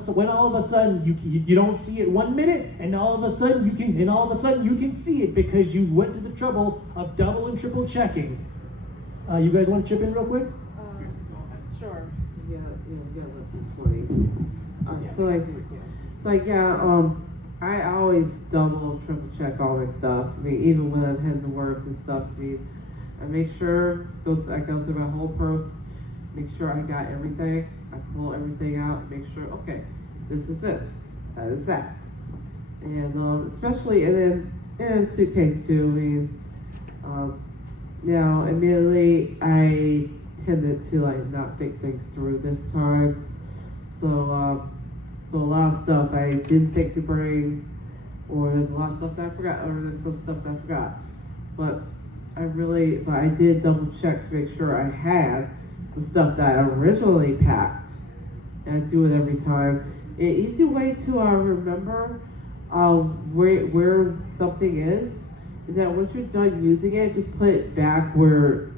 sudden you don't see it 1 minute, and all of a sudden you can see it because you went to the trouble of double and triple checking. You guys want to chip in real quick? Sure. So yeah, listen, 20. I always double and triple check all my stuff. I mean, even when I'm heading to work and stuff, I make sure, I go through my whole purse, make sure I got everything, I pull everything out, make sure, okay, this is this, that is that. And especially, and then in a suitcase too, now, admittedly, I tended to not think things through this time. So a lot of stuff I didn't think to bring, or there's a lot of stuff that I forgot, or there's some stuff that I forgot. But I did double check to make sure I had the stuff that I originally packed. And I do it every time. An easy way to remember where something is that once you're done using it, just put it back where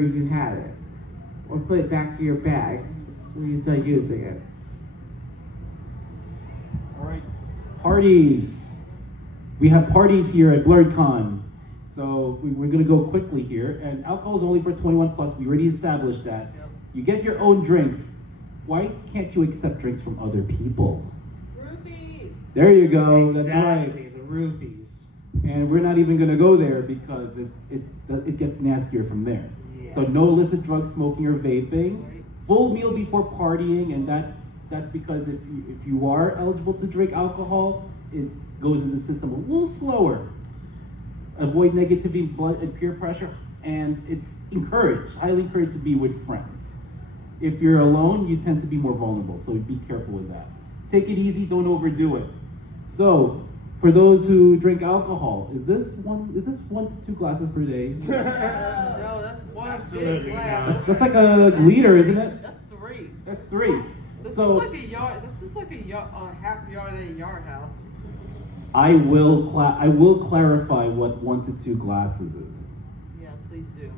you had it, or put it back in your bag when you're done using it. All right, parties. We have parties here at BlerDCon. So we're gonna go quickly here, and alcohol is only for 21 plus. We already established that. Yep. You get your own drinks. Why can't you accept drinks from other people? Roofies. There you go. Exactly, That's right. the roofies. And we're not even gonna go there because it gets nastier from there. Yeah. So no illicit drug smoking or vaping. Full meal before partying, and that's because if you are eligible to drink alcohol, it goes in the system a little slower. Avoid negativity, blood, and peer pressure, and it's highly encouraged to be with friends. If you're alone, you tend to be more vulnerable, so be careful with that. Take it easy, don't overdo it. So, for those who drink alcohol, is this 1 to 2 glasses per day? No, that's one Absolutely big glass. That's like a liter, isn't it? That's 3. That's 3. That's So just like a yard. That's just like a half yard at a yard house. I will clarify what 1 to 2 glasses is. Yeah, please do.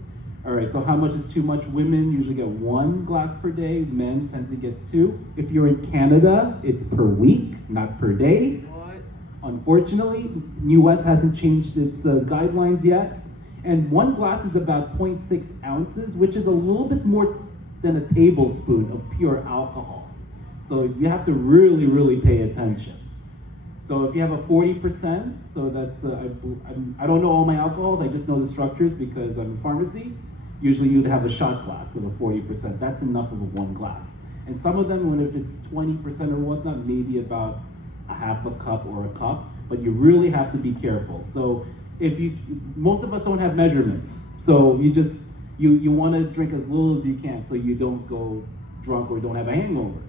All right, so how much is too much? Women usually get 1 glass per day. Men tend to get 2. If you're in Canada, it's per week, not per day. What? Unfortunately, US hasn't changed its guidelines yet. And 1 glass is about 0.6 ounces, which is a little bit more than a tablespoon of pure alcohol. So you have to really, really pay attention. So if you have a 40%, so that's, I don't know all my alcohols, I just know the structures because I'm in pharmacy. Usually you'd have a shot glass of a 40%. That's enough of a 1 glass. And some of them, if it's 20% or whatnot, maybe about a half a cup or a cup, but you really have to be careful. So most of us don't have measurements. So you want to drink as little as you can so you don't go drunk or don't have a hangover.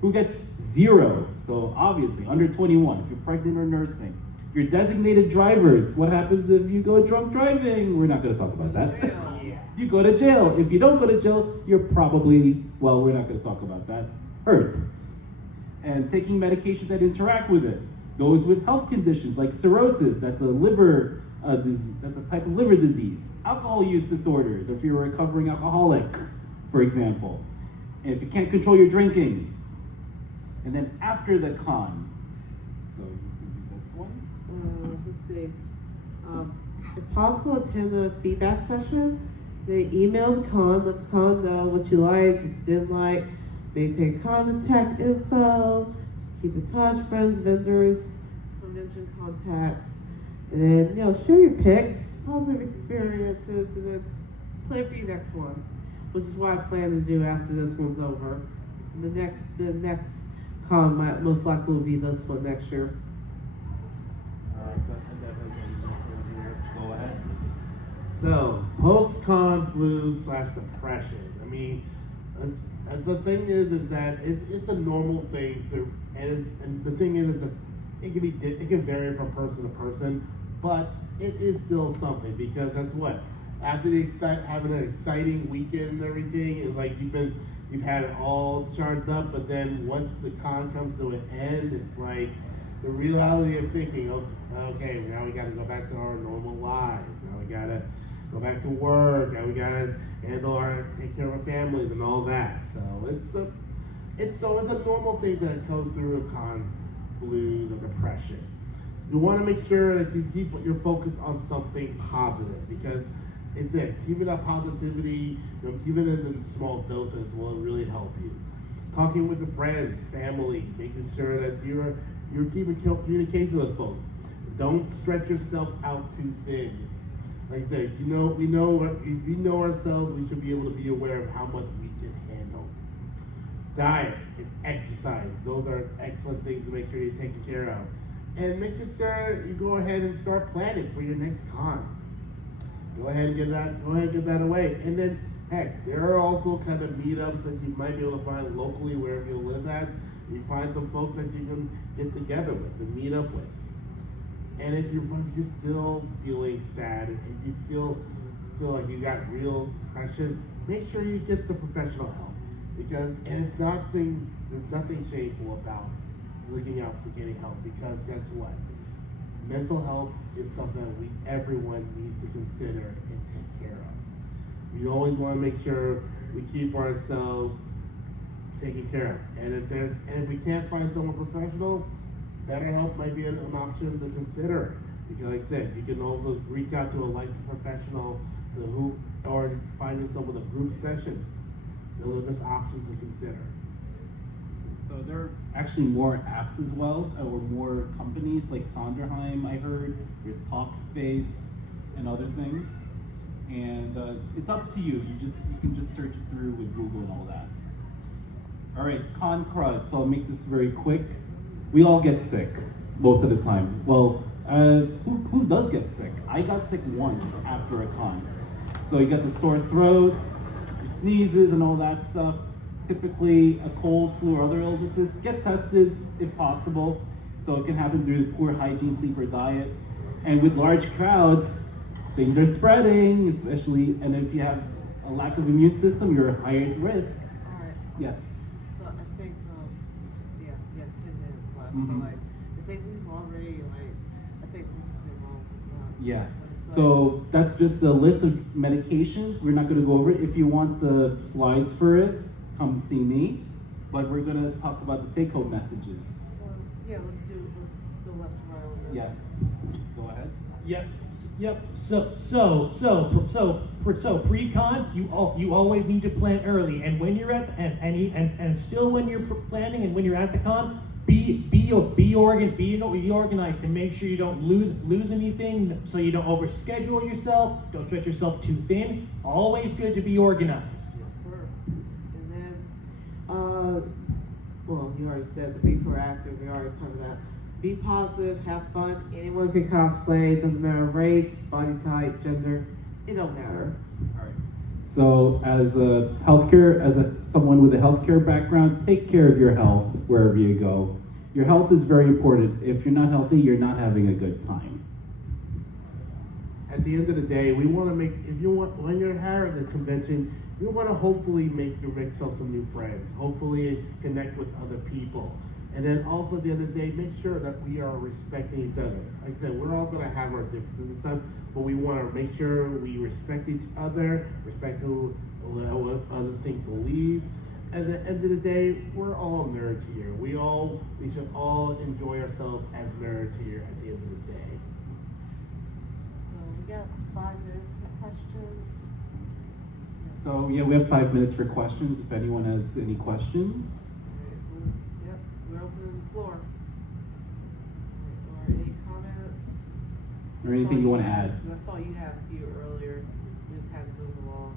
Who gets 0? So obviously, under 21, if you're pregnant or nursing. If you're designated drivers, what happens if you go drunk driving? We're not going to talk about that. Yeah. You go to jail. If you don't go to jail, you're probably, well, we're not going to talk about that. Hurts. And taking medications that interact with it. Those with health conditions like cirrhosis, that's a type of liver disease. Alcohol use disorders, if you're a recovering alcoholic, for example. And if you can't control your drinking. And then after the con, so you can do this one. Let's see. If possible, attend a feedback session. They email the con, let the con know what you like, what you didn't like, maintain contact info, keep in touch, friends, vendors, convention contacts, and then share your pics, positive experiences, and then plan for your next one. which is what I plan to do after this one's over. The next con might most likely will be this one next year. I definitely think this one here. Go ahead. So, post-con blues / depression. I mean, the thing is that it's a normal thing to, and the thing is that it can vary from person to person, but it is still something, because that's what, after having an exciting weekend and everything, it's like you've had it all charged up, but then once the con comes to an end, it's like the reality of thinking, okay, now we got to go back to our normal lives. Now we got to go back to work. Now we got to take care of our families and all that. So it's a normal thing to go through a con blues or depression. You want to make sure that you keep your focus on something positive, because keeping that positivity, even in small doses, will really help you. Talking with your friends, family, making sure that you're keeping communication with folks. Don't stretch yourself out too thin. Like I said, if we know ourselves, we should be able to be aware of how much we can handle. Diet and exercise, those are excellent things to make sure you're taken care of. And make sure you go ahead and start planning for your next con. Go ahead and get that away. And then, heck, there are also kind of meetups that you might be able to find locally wherever you live at. You find some folks that you can get together with and meet up with. And if you're still feeling sad and you feel like you got real depression, make sure you get some professional help. There's nothing shameful about looking out for getting help, because guess what? Mental health is something that everyone needs to consider and take care of. We always want to make sure we keep ourselves taken care of. And if we can't find someone professional, BetterHelp might be an option to consider. Because like I said, you can also reach out to a licensed professional or finding someone with a group session. Those are just options to consider. So there are actually more apps as well, or more companies like Sonderheim, I heard. There's Talkspace and other things. And it's up to you. You can just search through with Google and all that. All right, con crud. So I'll make this very quick. We all get sick most of the time. Well, who does get sick? I got sick once after a con. So you got the sore throats, your sneezes and all that stuff. Typically a cold, flu, or other illnesses. Get tested if possible. So it can happen due to poor hygiene, sleep, or diet. And with large crowds, things are spreading, especially, and if you have a lack of immune system, you're higher at risk. All right. Yes. So I think, we have 10 minutes left. Mhm. So I think we've already I think this is a long. Yeah. It's So that's just the list of medications. We're not going to go over it. If you want the slides for it, come see me. But we're going to talk about the take-home messages. let's go left to right on this. Yes. Go ahead. Yep. So pre-con, you always need to plan early, and when you're at and still when you're planning and when you're at the con, be organized to make sure you don't lose anything, so you don't overschedule yourself, don't stretch yourself too thin. Always good to be organized. Yes, sir. And then, well, you already said to be proactive. We already covered that. Be positive, have fun. Anyone can cosplay. It doesn't matter race, body type, gender. It don't matter. All right. So as someone with a healthcare background, take care of your health wherever you go. Your health is very important. If you're not healthy, you're not having a good time. At the end of the day, we want to when you're at the convention, you want to hopefully make yourself some new friends, hopefully connect with other people. And then also at the end of the day, make sure that we are respecting each other. Like I said, we're all going to have our differences and stuff, but we want to make sure we respect each other, respect what others think, believe. At the end of the day, we're all nerds here. We should all enjoy ourselves as nerds here at the end of the day. So we got 5 minutes for questions. So yeah, we have 5 minutes for questions. If anyone has any questions. Yep, we're opening the floor. Or any comments? Or anything you want to add? I saw you have a few earlier. You just had to move along.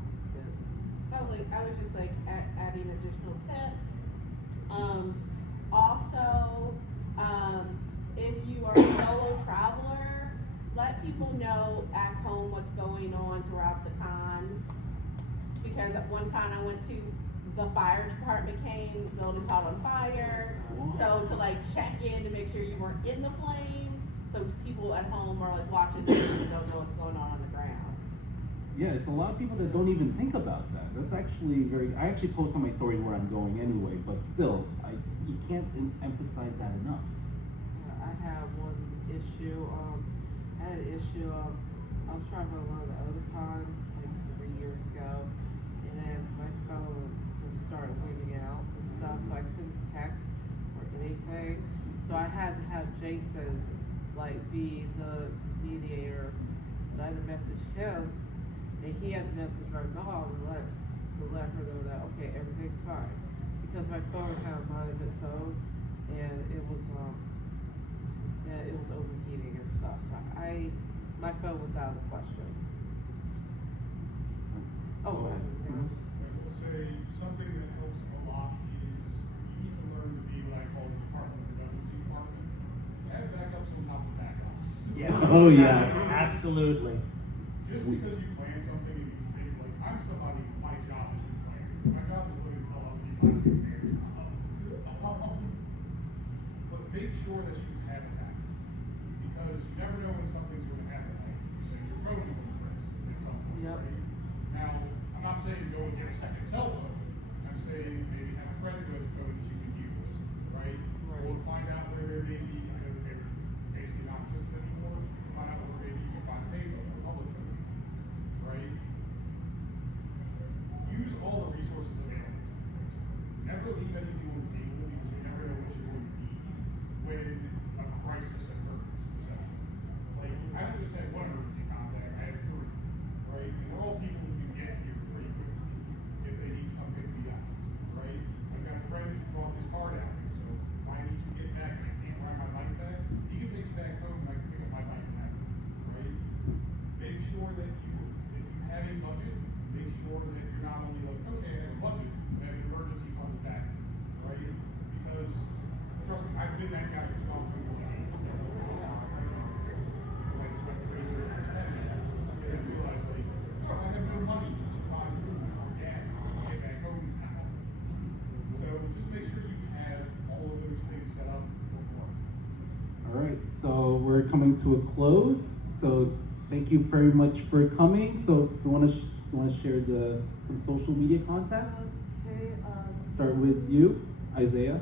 I was just like adding additional tips. Also, if you are a solo traveler, let people know at home what's going on throughout the con. Because at one con I went to, the fire department came, the building caught on fire. So to like check in to make sure you weren't in the flames. So people at home are like watching this and don't know what's going on the ground. Yeah, it's a lot of people that don't even think about that. That's actually I actually post on my stories where I'm going anyway, but still, you can't emphasize that enough. Yeah, I have one issue. I had an issue. I was traveling around the other con like 3 years ago, and then my phone just started winging out and stuff, so I couldn't text or anything. So I had to have Jason like be the mediator. So I had to message him, and he had to message my mom to let her know that okay, everything's fine, because my phone had a mind of its own, and it was overheating and stuff. So my phone was out of the question. Oh, Go ahead. I will say something that helps a lot is you need to learn to be what I call the redundancy department. Add backups on top of backups. Yeah. Oh, yeah. Absolutely. Just because you plan something and you think like I'm somebody, my job is to plan. My job is literally to tell other people how to do their job. But make sure that you have it back, because you never know when something's going to happen. Like you say, your phone is on stress at some point. Yep. Right? Now, I'm not saying go and get a second cell phone. I'm saying maybe have a friend who has a phone that you can use, right? Or find out where there may be, I know that they're basically not existent anymore. Find out where maybe you can find a payphone or a public phone, right? Use all the resources available to you. Never leave anything on the table, because you never know what you're going to need when a crisis occurs, essentially. Like, I don't just have one emergency contact, I have 3, right? And they're all people who can get here pretty quickly if they need to come pick me up, right? I've got a friend who brought his car down here, so if I need to get back and I can't ride my bike back, he can take me back home and I can pick up my bike back, right? Make sure that if you have a budget, make sure that you're not only like, okay, I have a budget, but I have an emergency fund back, right? Because, trust me, I've been that guy who's gone through the game several times. Because I just went crazy with spending, and then realized, like, oh, I have no money to buy food or gas to get back home now. So just make sure you have all of those things set up before. All right, so we're coming to a close. So thank you very much for coming. So if you want to share some social media contacts? Okay, Start with you, Isaiah. yeah.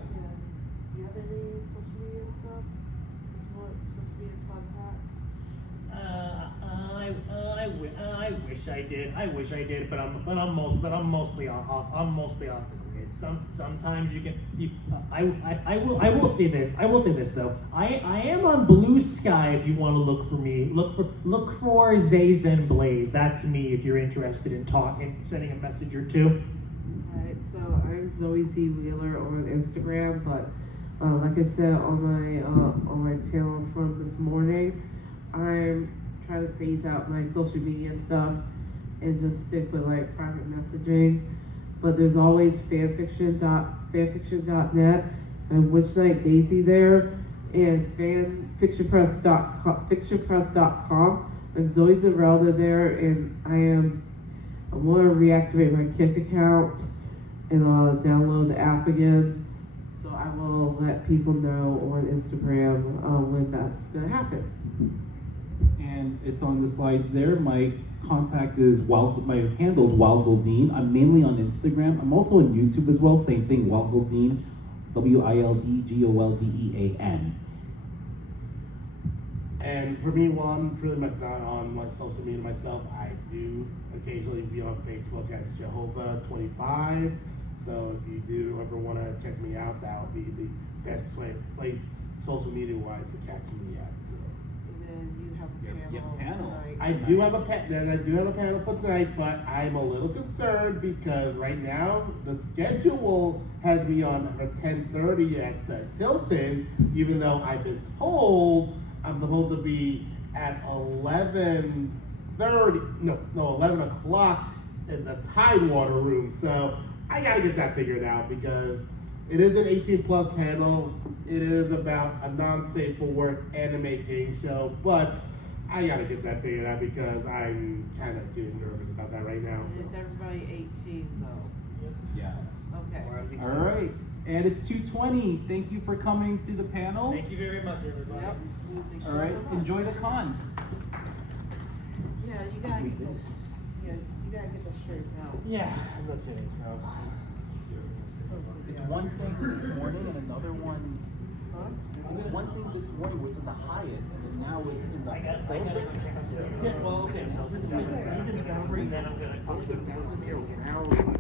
Do you have any social media stuff? What social media contact? I wish I did, but I'm mostly off the grid. Sometimes I will say this though. I am on Blue Sky if you want to look for me. Look for Zazen Blaze. That's me if you're interested in sending a message or two. Alright, so I'm Zoey Z Wheeler on Instagram, but like I said on my panel from this morning, I'm trying to phase out my social media stuff and just stick with like private messaging. But there's always fanfiction.net and Witchnight Daisy there, and fictionpress.com. And Zoe Zerelda there, and I'm going to reactivate my Kik account and download the app again. So I will let people know on Instagram when that's going to happen. And it's on the slides there. My contact is my handle is Wildgoldine. I'm mainly on Instagram. I'm also on YouTube as well. Same thing, Wildgoldine, WILDGOLDEAN. And for me, while I'm really much not on my social media myself, I do occasionally be on Facebook as Jehovah25. So if you do ever want to check me out, that would be the best place social media wise to catch me at. And then you have You have a panel. tonight. I do have a panel for tonight, but I'm a little concerned because right now the schedule has me on for 10:30 at the Hilton, even though I've been told I'm supposed to be at 11 o'clock in the Tidewater room. So I gotta get that figured out because it is an 18 plus panel. It is about a non-safe for work anime game show, but I gotta get that figured out because I'm kind of getting nervous about that right now. Is everybody 18 though? Yes. Okay. All right. And it's 2:20. Thank you for coming to the panel. Thank you very much, everybody. Yep. Thank All you right. so much. Enjoy the con. Yeah, you gotta get the, you gotta get this straightened out. Yeah, I'm not kidding. So. It's one thing this morning and another one. Huh? It's one thing this morning was in the Hyatt, and then now it's in the I gotta go check on Yeah, well, okay. So You just got free, then I'm gonna. That was in there an hour.